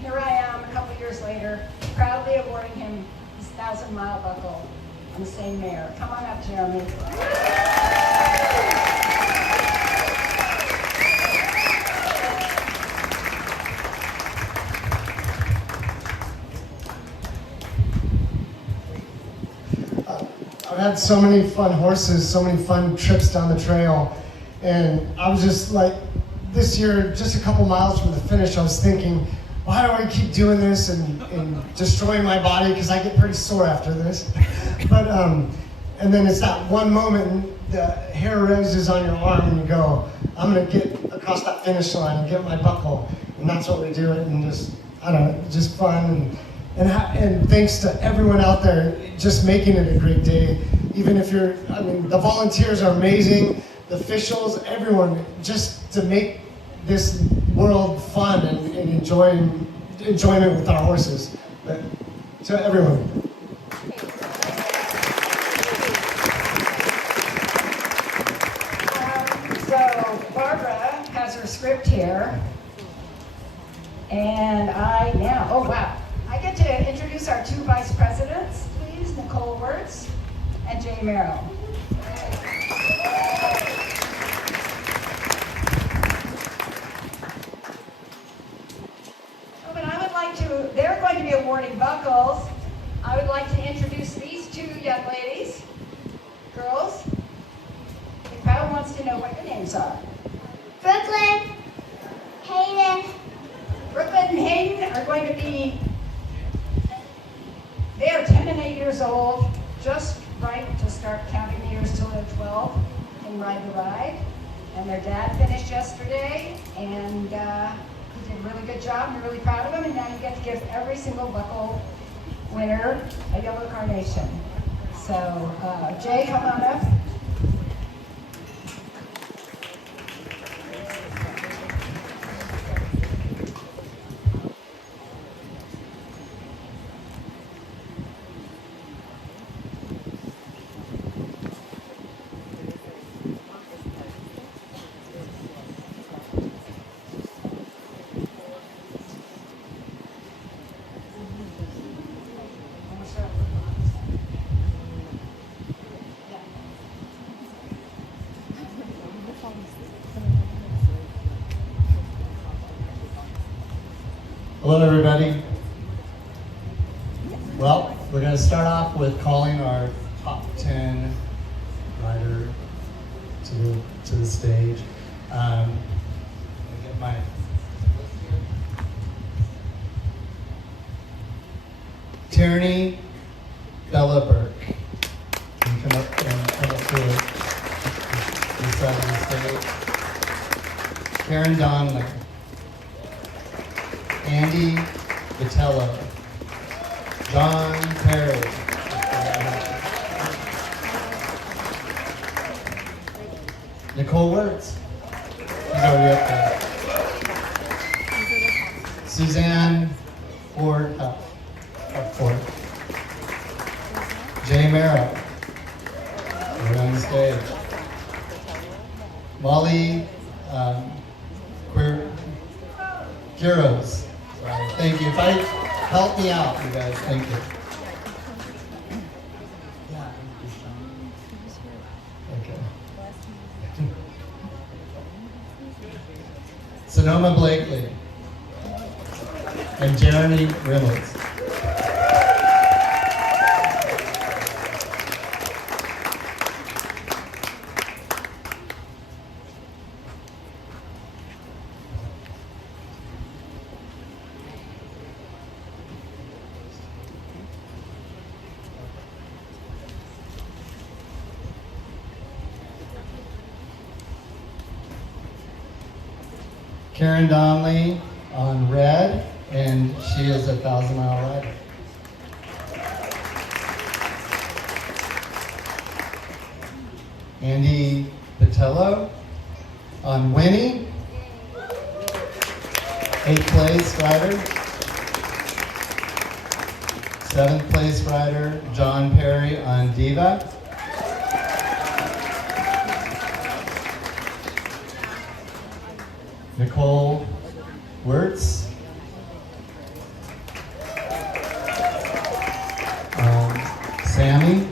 Here I am, a couple years later, proudly awarding him his 1,000-mile buckle on the same mare. Come on up, Jeremy. I've had so many fun horses, so many fun trips down the trail, and I was just like, this year, just a couple miles from the finish, I was thinking, why do I keep doing this and destroying my body, because I get pretty sore after this. But and then it's that one moment, and the hair raises on your arm, and you go, I'm gonna get across that finish line and get my buckle, and that's what we do it, and just, I don't know, just fun, and thanks to everyone out there just making it a great day. Even if you're, I mean, the volunteers are amazing, the officials, everyone, just to make this world fun and enjoyment with our horses. But to everyone. So Barbara has her script here, and I get to introduce our 2 vice presidents, please, Nicole Wirtz and Jay Merrill. But I would like to, they're going to be awarding buckles. I would like to introduce these 2 young ladies, girls. The crowd wants to know what your names are. Brooklyn, Hayden, are going to be, they are 10 and 8 years old, just right to start counting the years till they're 12 and ride the ride. And their dad finished yesterday, and he did a really good job. We're really proud of him, and now you get to give every single buckle winner a yellow carnation. So, Jay, come on up. Hello, everybody. Well, we're going to start off with calling our top 10 rider to the stage. I'm going to get my list here. Tierney Bella Burke. Can you come up to the side of the stage? Karen Donley. Andy Vitello, John Perry, Nicole Wirtz, she's already up there, Suzanne Ford Upford, Jay Merrill, right on the stage, Molly Quiros. Thank you. If I help me out, you guys. Thank you. Okay. Sonoma Blakely and Jeremy Reynolds. Karen Donnelly on red, and she is a 1,000-mile rider. Andy Patello on Winnie, 8th place rider. 7th place rider, John Perry on Diva. Nicole Wirtz. Sammy.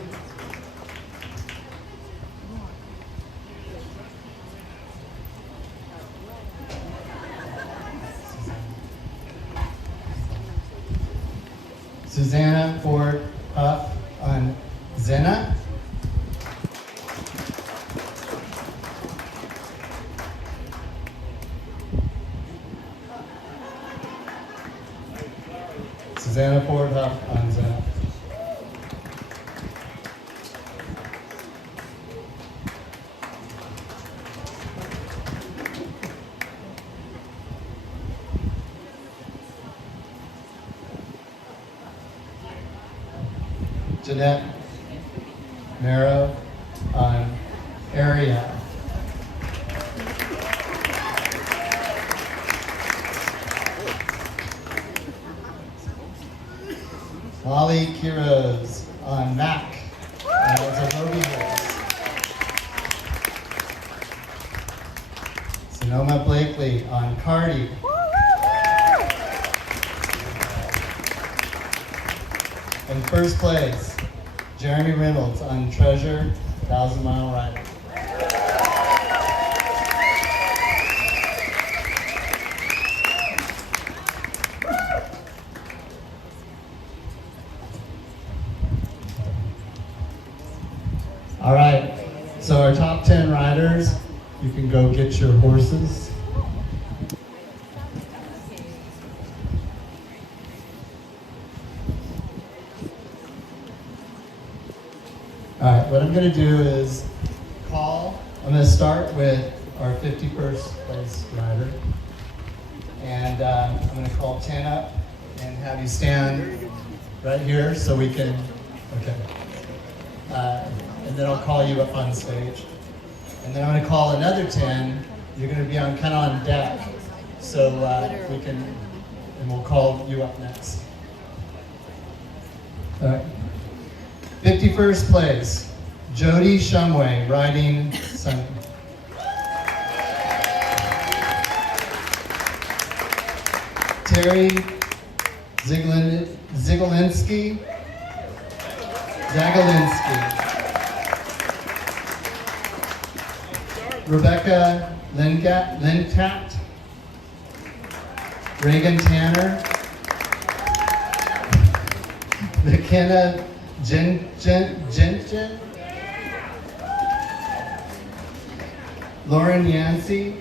Susanna Ford Huff on Zena. Susanna Ford Huff on Zena. Jeanette Marrow on Area. Molly Quiros on Mac. That was a Moby horse. Sonoma Blakely on Cardi. In first place, Jeremy Reynolds on Treasure, 1,000-mile rider. All right, so our top 10 riders, you can go get your horses. All right, what I'm going to do is I'm going to start with our 51st place rider. And I'm going to call 10 up and have you stand right here so we can, okay. And then I'll call you up on stage. And then I'm going to call another 10. You're going to be kind of on deck. So and we'll call you up next. All right. 51st place, Jody Shumway, riding Sunny. Terry Zagalinsky. Rebecca Lincat. Reagan Tanner. McKenna Jensen. Lauren Yancey.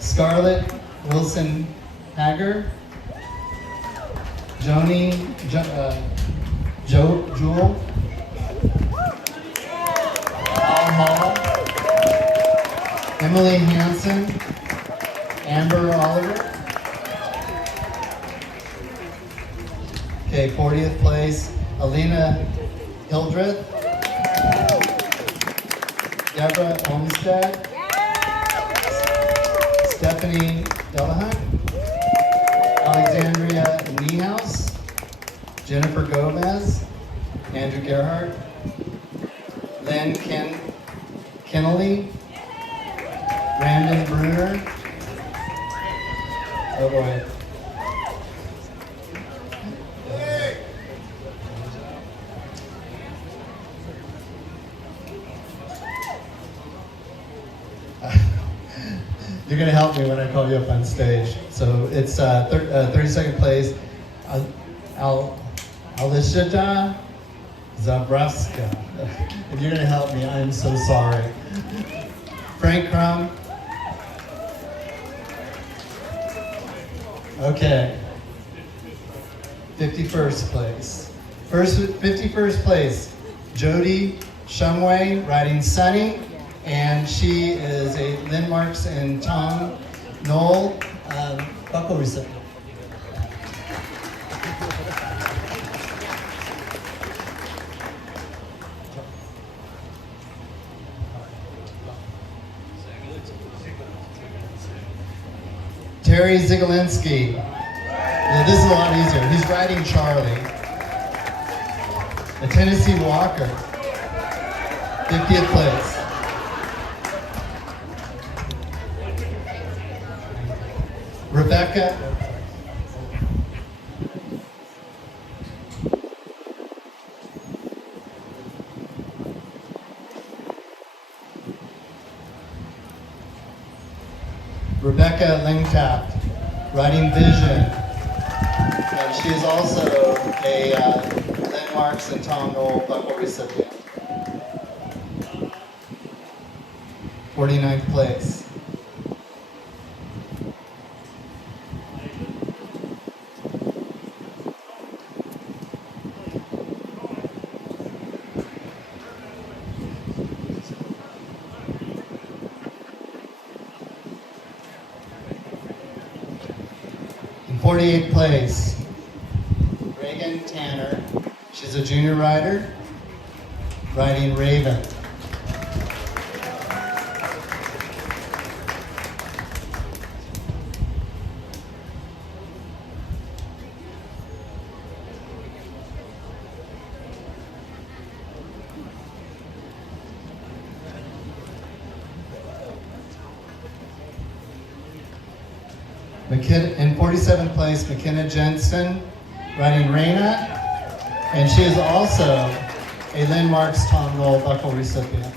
Scarlett Wilson Hager. Jewel. Paul Hall. Emily Hansen. Amber Oliver. Okay, 40th place, Alina Hildreth. Deborah Olmstead. Stephanie Delahunt. Alexandria Niehaus. Jennifer Gomez. Andrew Gerhardt. Lynn Kennelly. Brandon Bruner. Oh boy. You're going to help me when I call you up on stage. So it's 32nd place, Alishita Zabraska. If you're going to help me, I'm so sorry. Frank Crum. Okay. 51st place. 51st place, Jody Shumway, riding Sunny. And she is a Lynn Marks and Tom Knoll buckle recipient. Terry Zagalinsky. Now, this is a lot easier. He's riding Charlie. A Tennessee Walker. 50th place. Rebecca. Rebecca Lingtap, riding Vision. And she is also a Lynn Marks and Tom Knoll buckle recipient. 49th place. In 48th place, Reagan Tanner. She's a junior rider, riding Raven. In 47th place, McKenna Jensen, riding Raina, and she is also a Lynn Marks Tom Knoll buckle recipient.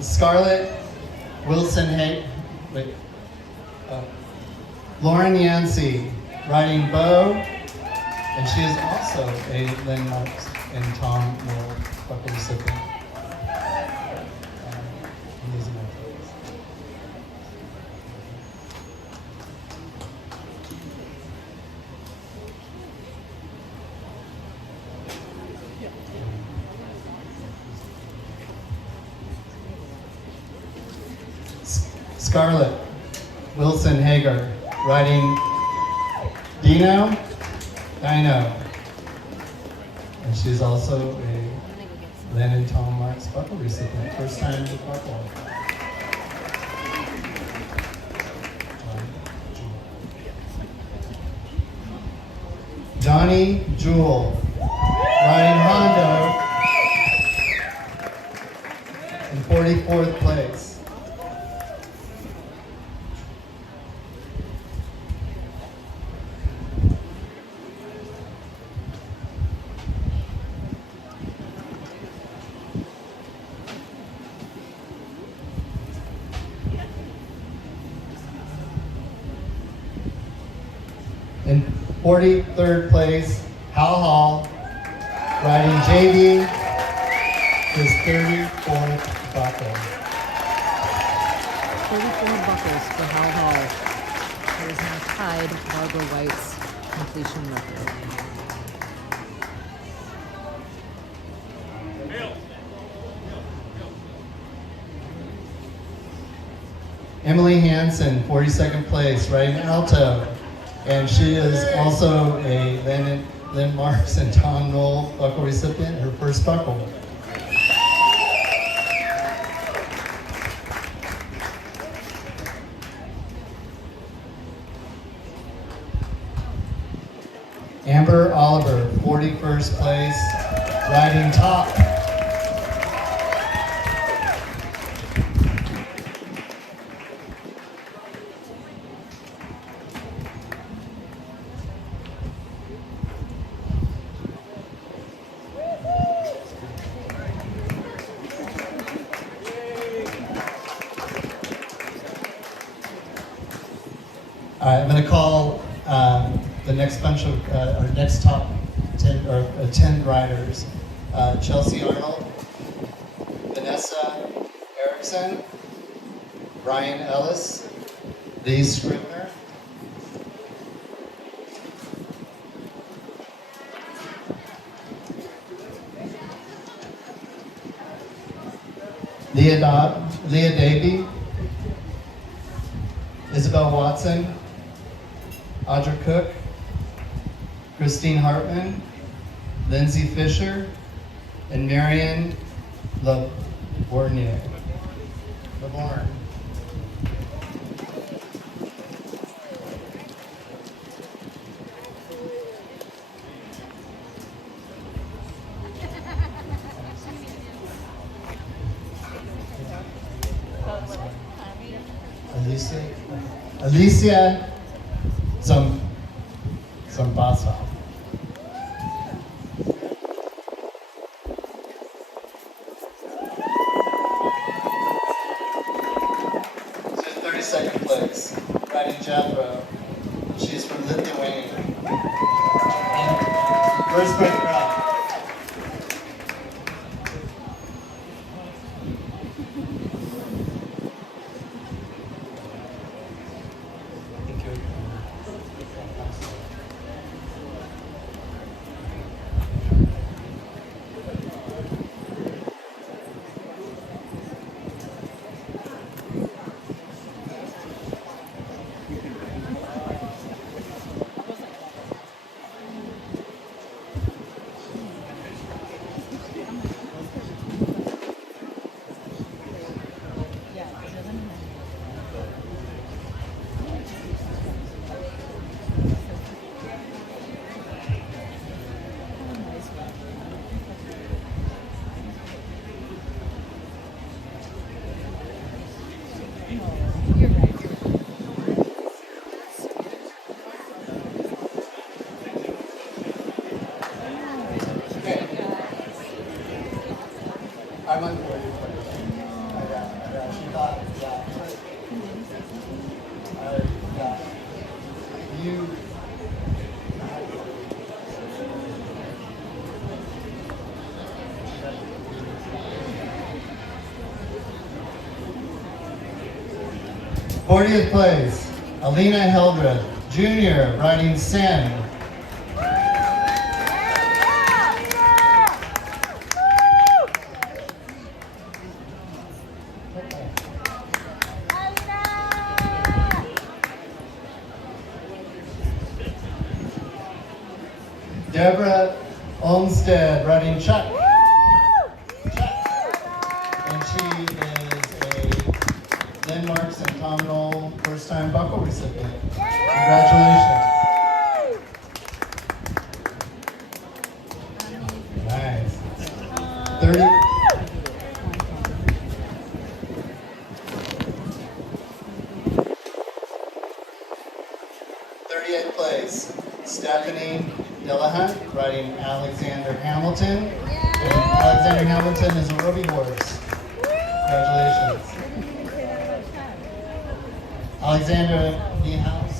Scarlett Wilson Lauren Yancey, riding Bo. And she is also a Lynn Marks and Tom Knoll Buckle recipient. I'm losing my place. Scarlett Wilson Hager, riding Dino. And she's also a Lynn and Tom Marks Buckle recipient, first time with Buckle. Johnny Jewell, riding Hondo, in 44th place. In 43rd place, Hal Hall, riding JD, his 34th buckle. 34 buckles for Hal Hall. He has now tied Barbara White's completion record. Emily Hansen, 42nd place, riding Alto. And she is also a Lynn Marks and Tom Knoll buckle recipient, her first buckle. Amber Oliver, 41st place, riding Top. All right, I'm going to call the next bunch of our next top 10 or 10 riders: Chelsea Arnold, Vanessa Erickson, Brian Ellis, Lee Scribner, Leah Davey, Isabel Watson, Audra Cook, Christine Hartman, Lindsay Fisher, and Marion LeBourne. Alicia Zambasa. She's 32nd place, riding Jethro. She's from Lithuania. And first grade crowd. I'm on board. She thought, you. 40th place, Alina Hildreth, Junior, riding Sin. Deborah Olmstead, riding Chuck. And she is a Lynn Marks and Tom Knoll first-time buckle recipient. Congratulations. Nice. 38th place, Stephanie Dillahunt, riding Alexander Hamilton. And Alexander Hamilton is a Roby horse. Congratulations. Alexander Niehaus.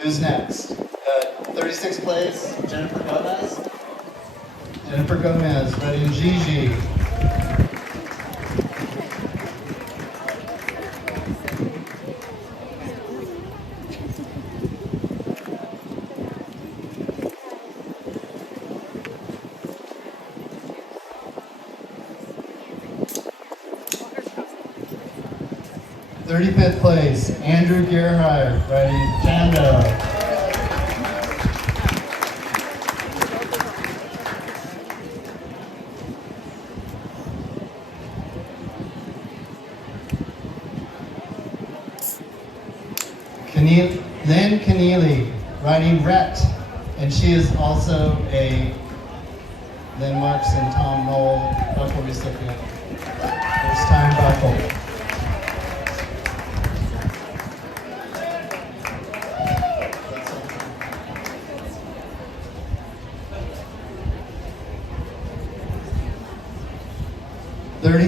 Who's next? 36th place, Jennifer Gomez. Jennifer Gomez, riding Gigi. Fifth place, Andrew Gerhard, riding Jando. Lynn Keneally, riding Rhett, and she is also a Lynn Marks and Tom Knoll buckle recipient. First time buckle.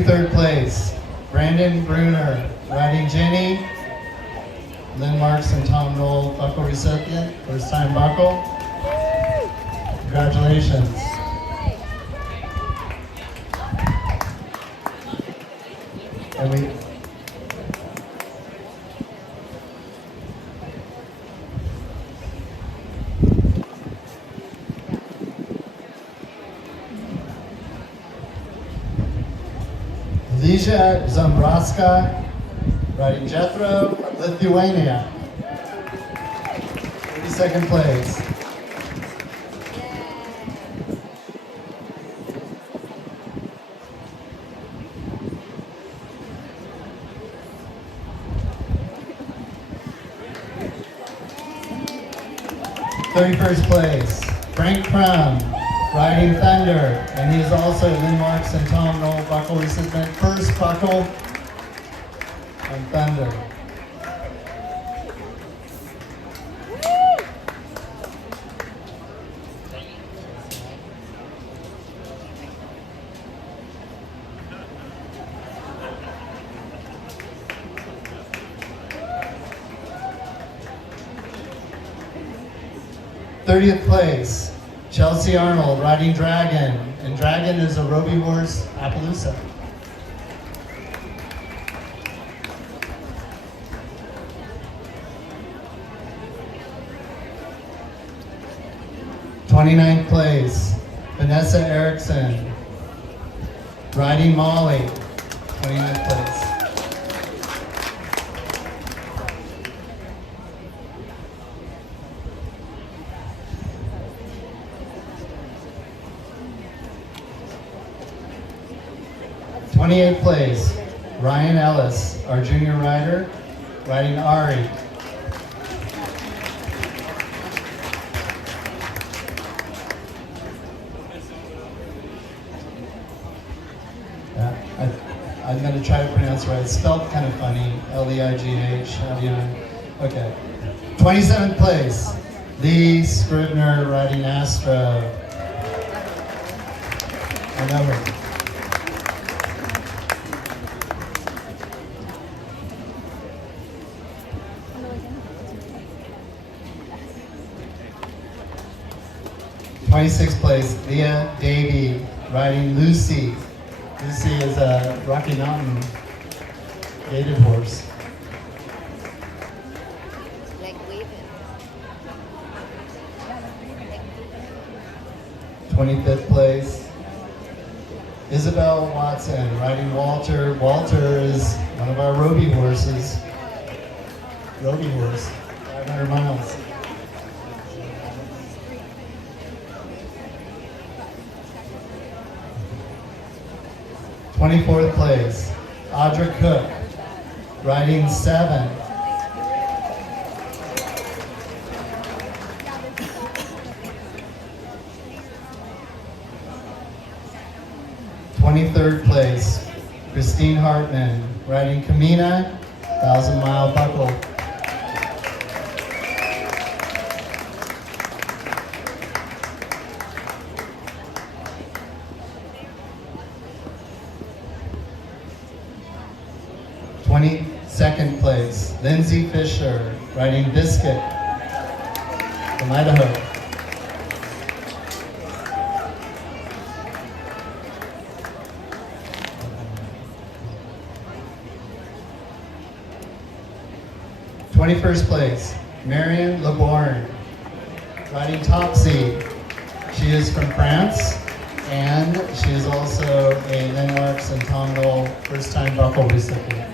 Third place, Brandon Bruner, riding Jenny, Lynn Marks and Tom Knoll buckle recipient, first time buckle. Congratulations. And we Alicia Zambrowska, riding Jethro, Lithuania. 32nd place. Thirty-first place, Frank Crum, riding Thunder, and he is also Lynn Marks and Tom Knoll buckle recipient, first buckle on Thunder. '30th place, Chelsea Arnold, riding Dragon, and Dragon is a Roby horse, Appaloosa. '29th place, Vanessa Erickson, riding Molly, 29th place. '28th place, Ryan Ellis, our junior rider, riding Ari. I'm going to try to pronounce it right. It's spelled kind of funny, L-E-I-G-H. How do you know? Okay. 27th place, Lee Scribner, riding Astro. I know her. '26th place, Leah Davey, riding Lucy. Lucy is a Rocky Mountain gaited horse. 25th place, Isabel Watson, riding Walter. Walter is one of our Roby horses. Roby horse, 500 miles. '24th place, Audra Cook, riding 7. '23rd place, Christine Hartman, riding Camina, 1,000-mile buckle. '22nd place, Lindsay Fisher, riding Biscuit from Idaho. '21st place, Marion Leborn, riding Topsy. She is from France, and she is also a Landmarks and Tom Knoll first-time buckle recipient.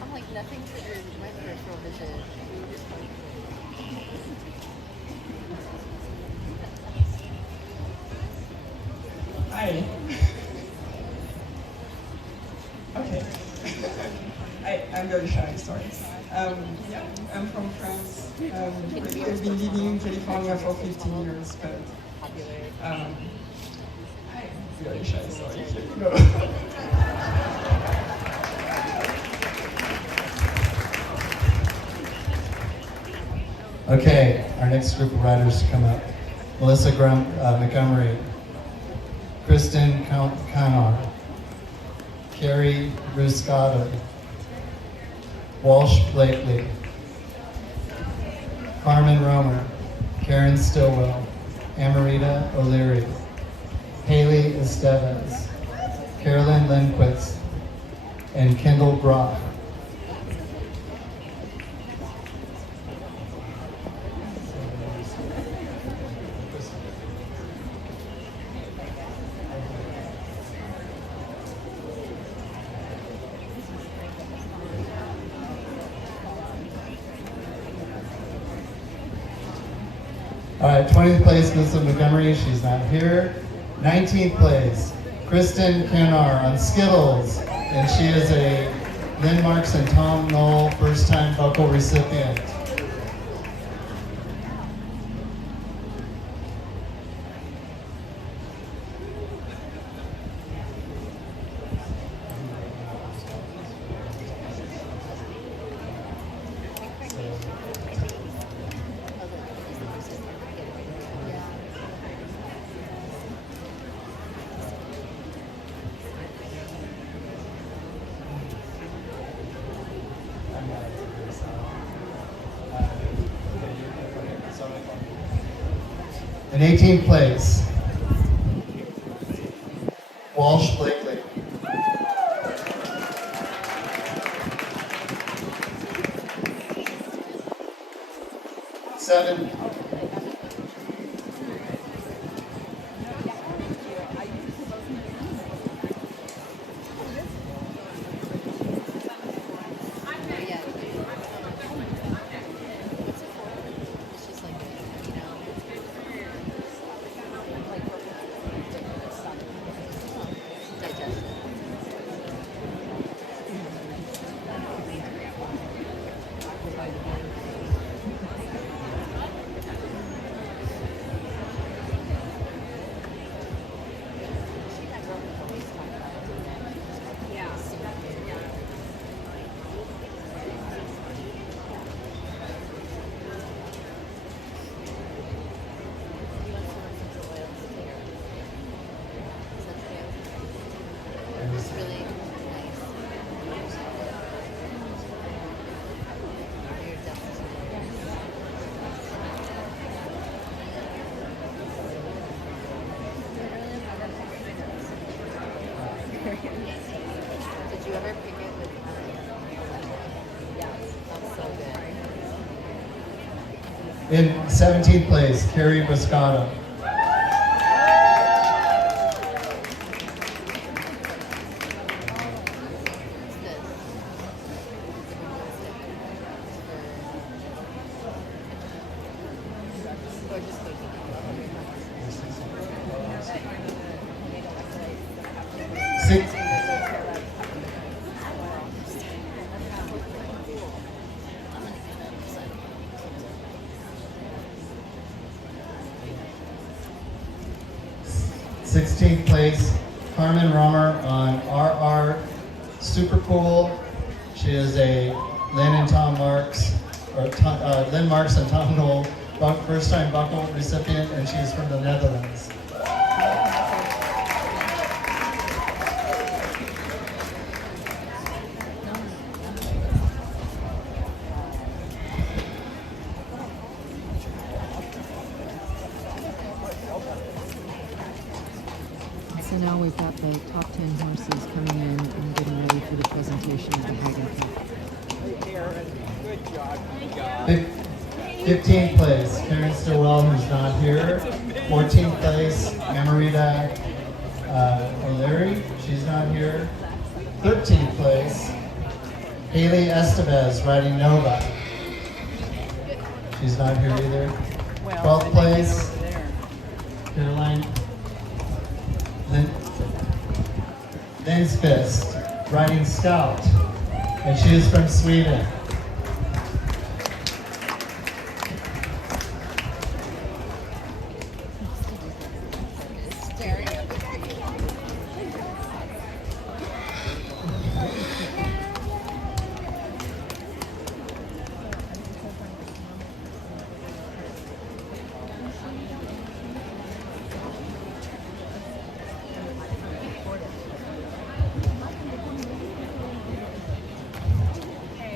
I'm like, nothing triggers my peripheral vision. Hi. Okay. I'm very shy, sorry. Yeah, I'm from France. I've been living in California for 15 years, but I'm very shy, sorry. Here you go. Okay, our next group of riders to come up. Melissa Montgomery, Kristen Canar, Carrie Ruscata, Walsh Blakely, Carmen Romer, Karen Stillwell, Amarita O'Leary, Haley Estevez, Carolyn Lindquist, and Kendall Brock. All right, 20th place, Melissa Montgomery, she's not here. 19th place, Kristen Canar on Skittles, and she is a Landmarks and Tom Knoll first-time buckle recipient. In 18th place, Walsh Blakely. Seven. In 17th place, Carrie Boscato. Six, 16th place, Carmen Romer on RR Super Cool. She is a Lynn and Tom Marks, or Lynn Marks and Tom Knoll first time buckle recipient, and she's from the Netherlands. So now we've got the top 10 horses coming in and getting ready for the presentation of the Banquet. 15th place, Karen Stillwell, who's not here. 14th place, Amarita O'Leary, she's not here. 13th place, Haley Estevez, riding Nova. She's not here either. 12th place, Caroline Lindqvist, riding Scout, and she is from Sweden.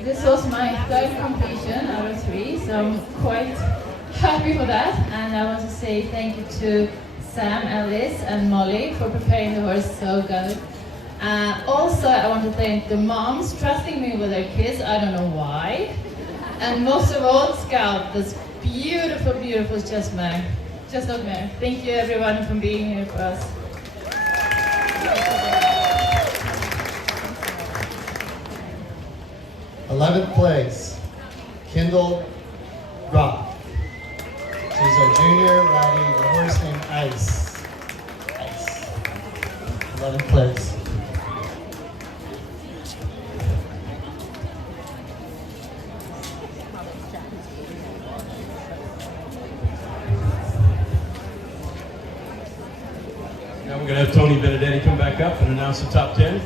This was my third completion out of 3, so I'm quite happy for that. And I want to say thank you to Sam, Alice, and Molly for preparing the horse so good. Also, I want to thank the moms trusting me with their kids. I don't know why. And most of all, Scout, this beautiful, beautiful chestnut mare. Thank you, everyone, for being here for us. 11th place, Kendall Rock. She's a junior riding a horse named Ice. 11th place. Now we're going to have Tony Benedetti come back up and announce the top 10.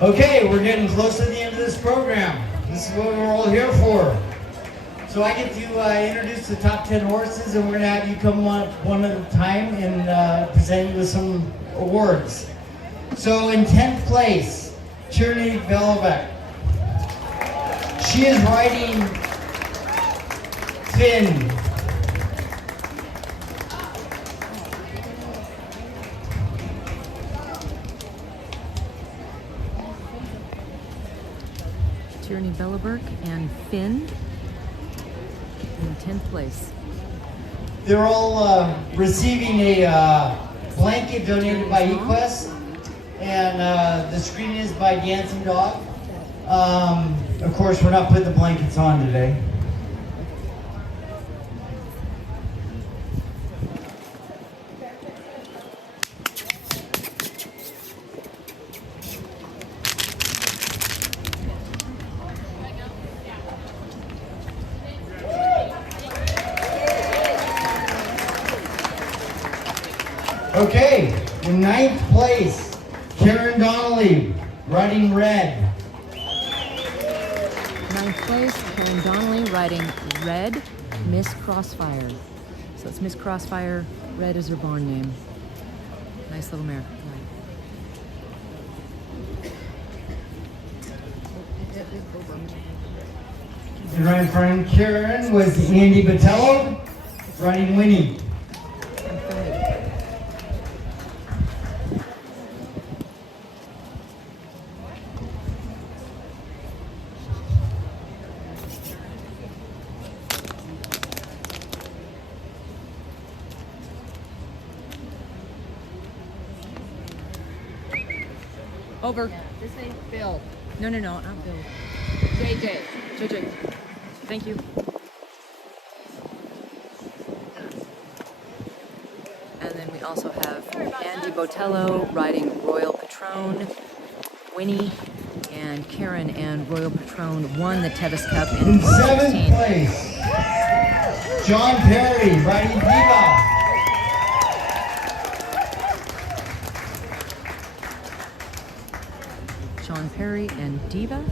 Okay, we're getting close to the end of this program. This is what we're all here for. So I get to introduce the top 10 horses, and we're going to have you come one at a time and present you with some awards. So in 10th place, Tierney Vellebeck. She is riding Finn. Tierney Belleberg and Finn in 10th place. They're all receiving a blanket donated by eQuest, and the screen is by Dancing Dog. Of course, we're not putting the blankets on today. Okay, in 9th place, Karen Donnelly, riding Red. 9th place, Karen Donnelly riding Red, Miss Crossfire. So it's Miss Crossfire, Red is her barn name. Nice little mare. And right in front of Karen was Andy Batello, riding Winnie. Over. This way, Bill. No, not Bill. JJ. Thank you. And then we also have Andy Botello riding Royal Patron. Winnie and Karen and Royal Patron won the Tevis Cup in 2016. 7th place, John Perry riding Diva. John Perry and Diva.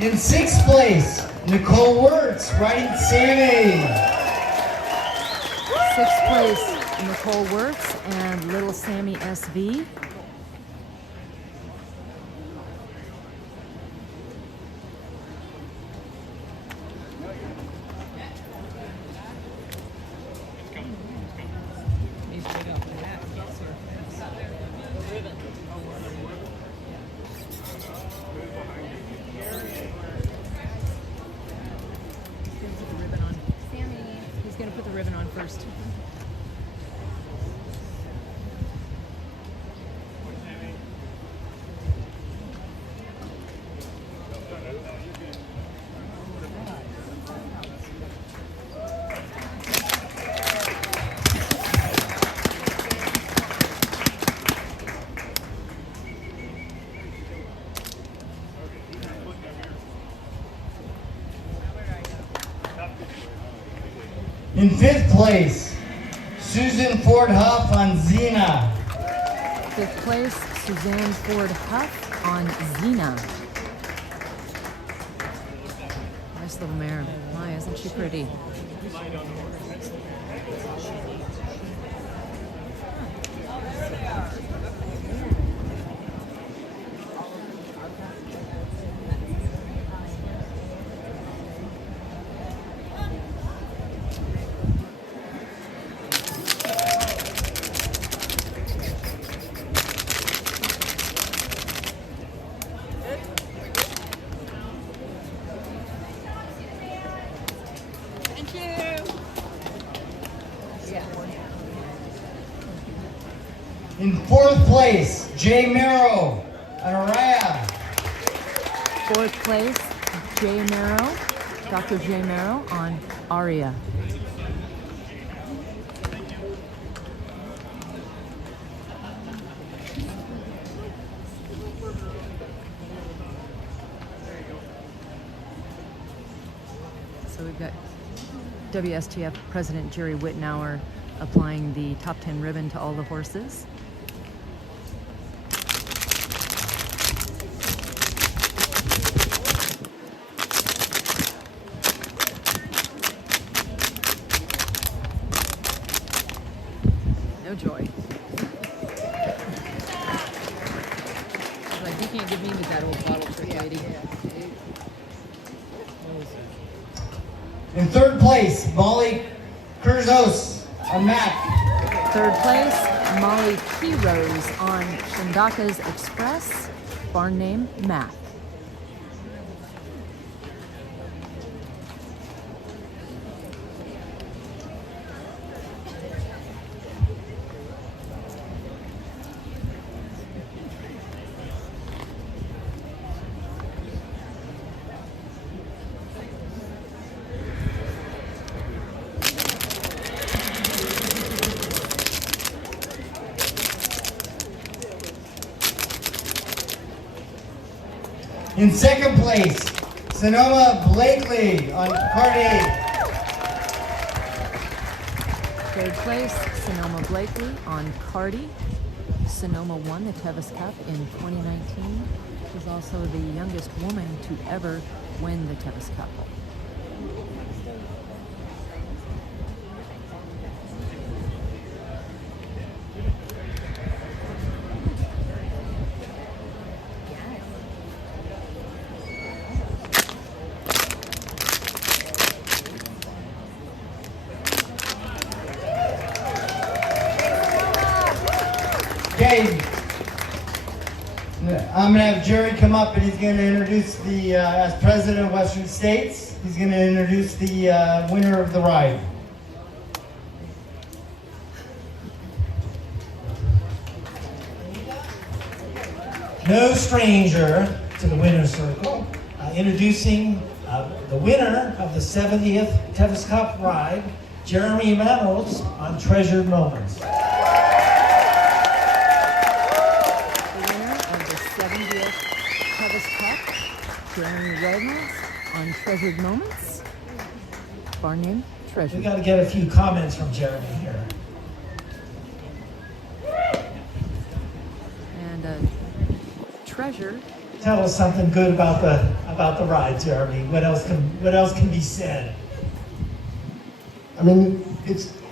In 6th place, Nicole Wirtz riding Sammy. 6th place, Nicole Wirtz and Little Sammy SV. He's going to put the ribbon on first. In 5th place, Susan Ford Huff on Xena. 5th place, Suzanne Ford Huff on Xena. Nice little mare. My, isn't she pretty? In 4th place, Jay Merrow on Araya. 4th place, Jay Merrow, Dr. Jay Merrow on Aria. So we've got WSTF President Jerry Wittenauer applying the top 10 ribbon to all the horses. No joy. Like, you can't give me with that old bottle trick, lady. In 3rd place, Molly Curzos on Mac. 3rd place, Molly Keyrose on Shindaka's Express, barn name Mac. In 2nd place, Sonoma Blakely on card 8. 3rd place, Sonoma Blakely on Cardi. Sonoma won the Tevis Cup in 2019. She's also the youngest woman to ever win the Tevis Cup. I'm going to have Jerry come up, and he's going to introduce the, as president of Western States, he's going to introduce the winner of the ride. No stranger to the winner's circle. Introducing the winner of the 70th Tevis Cup ride, Jeremy Reynolds on Treasured Moments. The winner of the 70th Tevis Cup, Jeremy Reynolds on Treasured Moments. Bar name, Treasured. We got to get a few comments from Jeremy here. And Treasure. Tell us something good about the ride, Jeremy. What else can be said? I mean,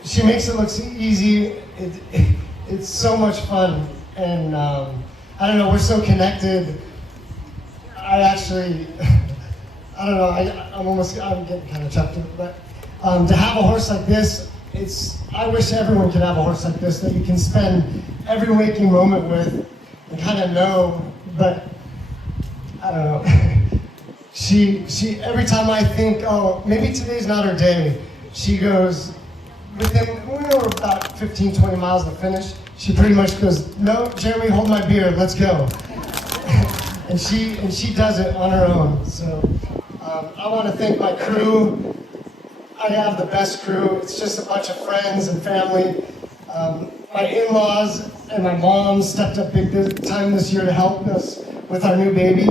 she makes it look so easy. It's so much fun, and I don't know. We're so connected. I don't know. I'm getting kind of chucked, but to have a horse like this, I wish everyone could have a horse like this that you can spend every waking moment with and kind of know, but. I don't know. She every time I think, oh, maybe today's not her day, she goes, we're about 15, 20 miles to finish. She pretty much goes, no, Jeremy, hold my beer, let's go. and she does it on her own. So I want to thank my crew. I have the best crew. It's just a bunch of friends and family. My in-laws and my mom stepped up big time this year to help us with our new baby,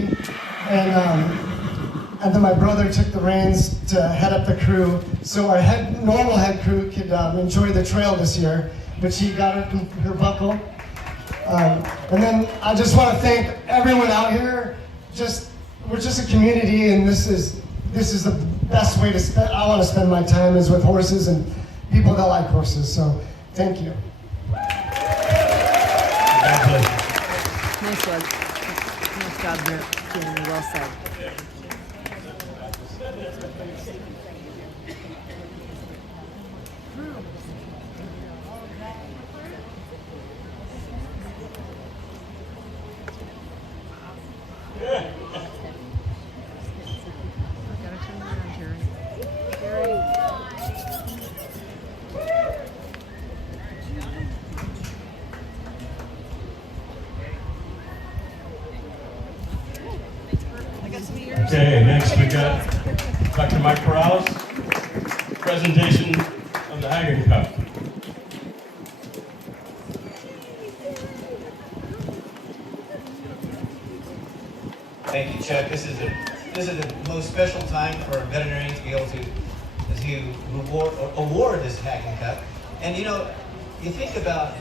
and then my brother took the reins to head up the crew, so our normal head crew could enjoy the trail this year, but she got her buckle. And then I just want to thank everyone out here. We're just a community, and this is the best way to spend. I want to spend my time is with horses and people that like horses. So thank you. Nice one. Nice job, Jeremy. Well said. Okay, next we got Dr. Mike Morales, presentation of the Hagen Cup. Thank you, Chuck. This is the most special time for a veterinarian to be able to award this Hagen Cup. And you know, you think about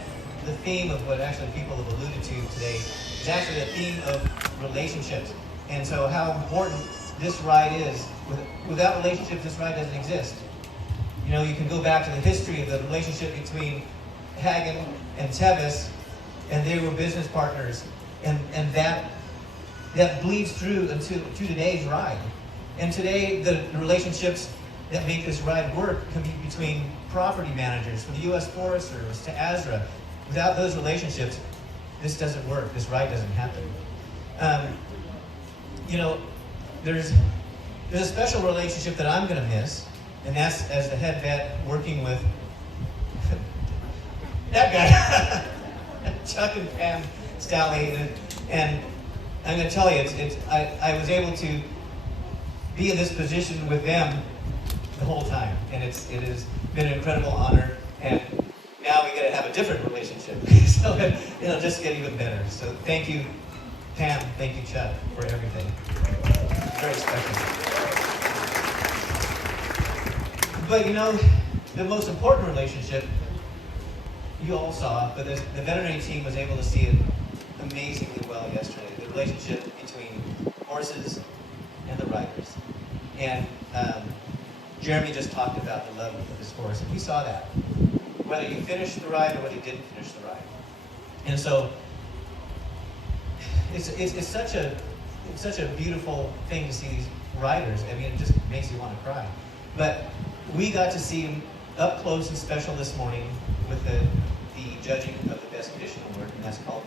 the theme of what actually people have alluded to today is actually a theme of relationships. And so how important this ride is. Without relationships, this ride doesn't exist. You know, you can go back to the history of the relationship between Hagen and Tevis, and they were business partners. And that bleeds through to today's ride. And today, the relationships that make this ride work can be between property managers, from the U.S. Forest Service to ASRA. Without those relationships, this doesn't work. This ride doesn't happen. You know, there's a special relationship that I'm going to miss, and that's as the head vet working with that guy, Chuck and Pam Stalley, and I'm going to tell you, I was able to be in this position with them the whole time, and it has been an incredible honor, and now we get to have a different relationship, so it'll just get even better. So thank you, Pam, thank you, Chuck, for everything. Very special. But you know, the most important relationship you all saw, but the veterinary team was able to see it amazingly well yesterday. The relationship between horses and the riders. And Jeremy just talked about the love of this horse, and we saw that. Whether you finished the ride or whether you didn't finish the ride. And so, it's such a beautiful thing to see these riders. I mean, it just makes you want to cry. But we got to see them up close and special this morning with the judging of the Best Condition Award, and that's called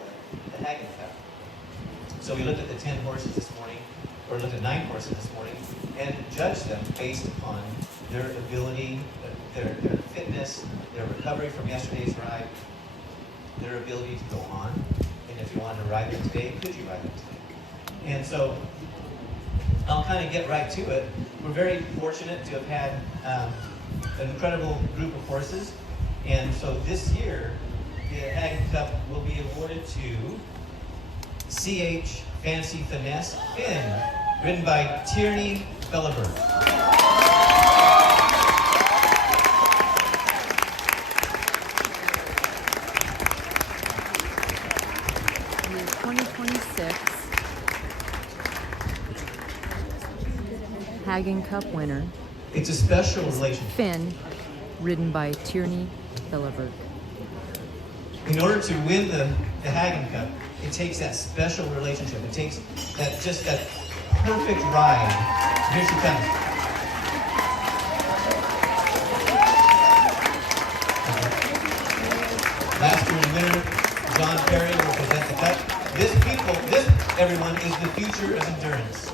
the Hagen Cup. So we looked at the 10 horses this morning, or looked at 9 horses this morning, and judged them based upon their ability, their fitness, their recovery from yesterday's ride, their ability to go on, and if you wanted to ride them today, could you ride them today? And so I'll kind of get right to it. We're very fortunate to have had an incredible group of horses, and so this year the Hagen Cup will be awarded to CH Fancy Finesse Finn, ridden by Tierney Belleberg. 2026 Hagen Cup winner. It's a special relationship. Finn, ridden by Tierney Belleberg. In order to win the Hagen Cup, it takes that special relationship. It takes that perfect ride. Here she comes. Last year's winner, John Perry, will present the cup. This, everyone, is the future of endurance.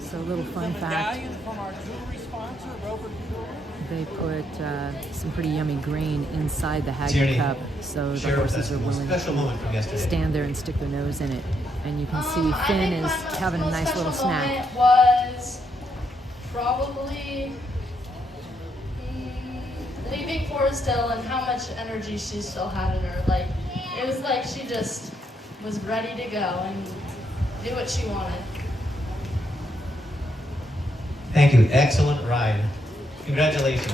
So a little fun fact, they put some pretty yummy grain inside the Hagen Cup, so the horses are willing to stand there and stick their nose in it. And you can see Finn is having a nice little snack. Moment was probably leaving Forest Hill and how much energy she still had in her. Like, it was like she just was ready to go and do what she wanted. Thank you. Excellent ride. Congratulations.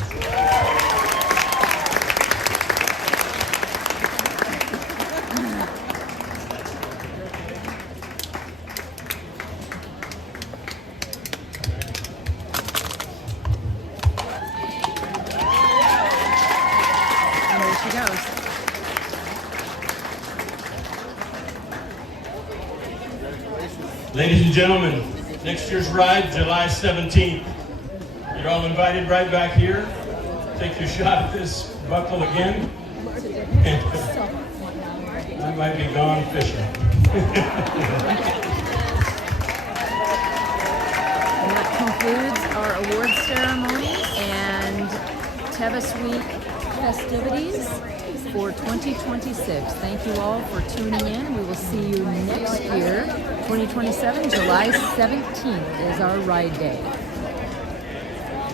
Ladies and gentlemen, next year's ride, July 17th. You're all invited right back here. Take your shot at this buckle again. I might be gone fishing. And that concludes our award ceremony and Tevis Week festivities for 2026. Thank you all for tuning in. We will see you next year, 2027, July 17th is our ride day.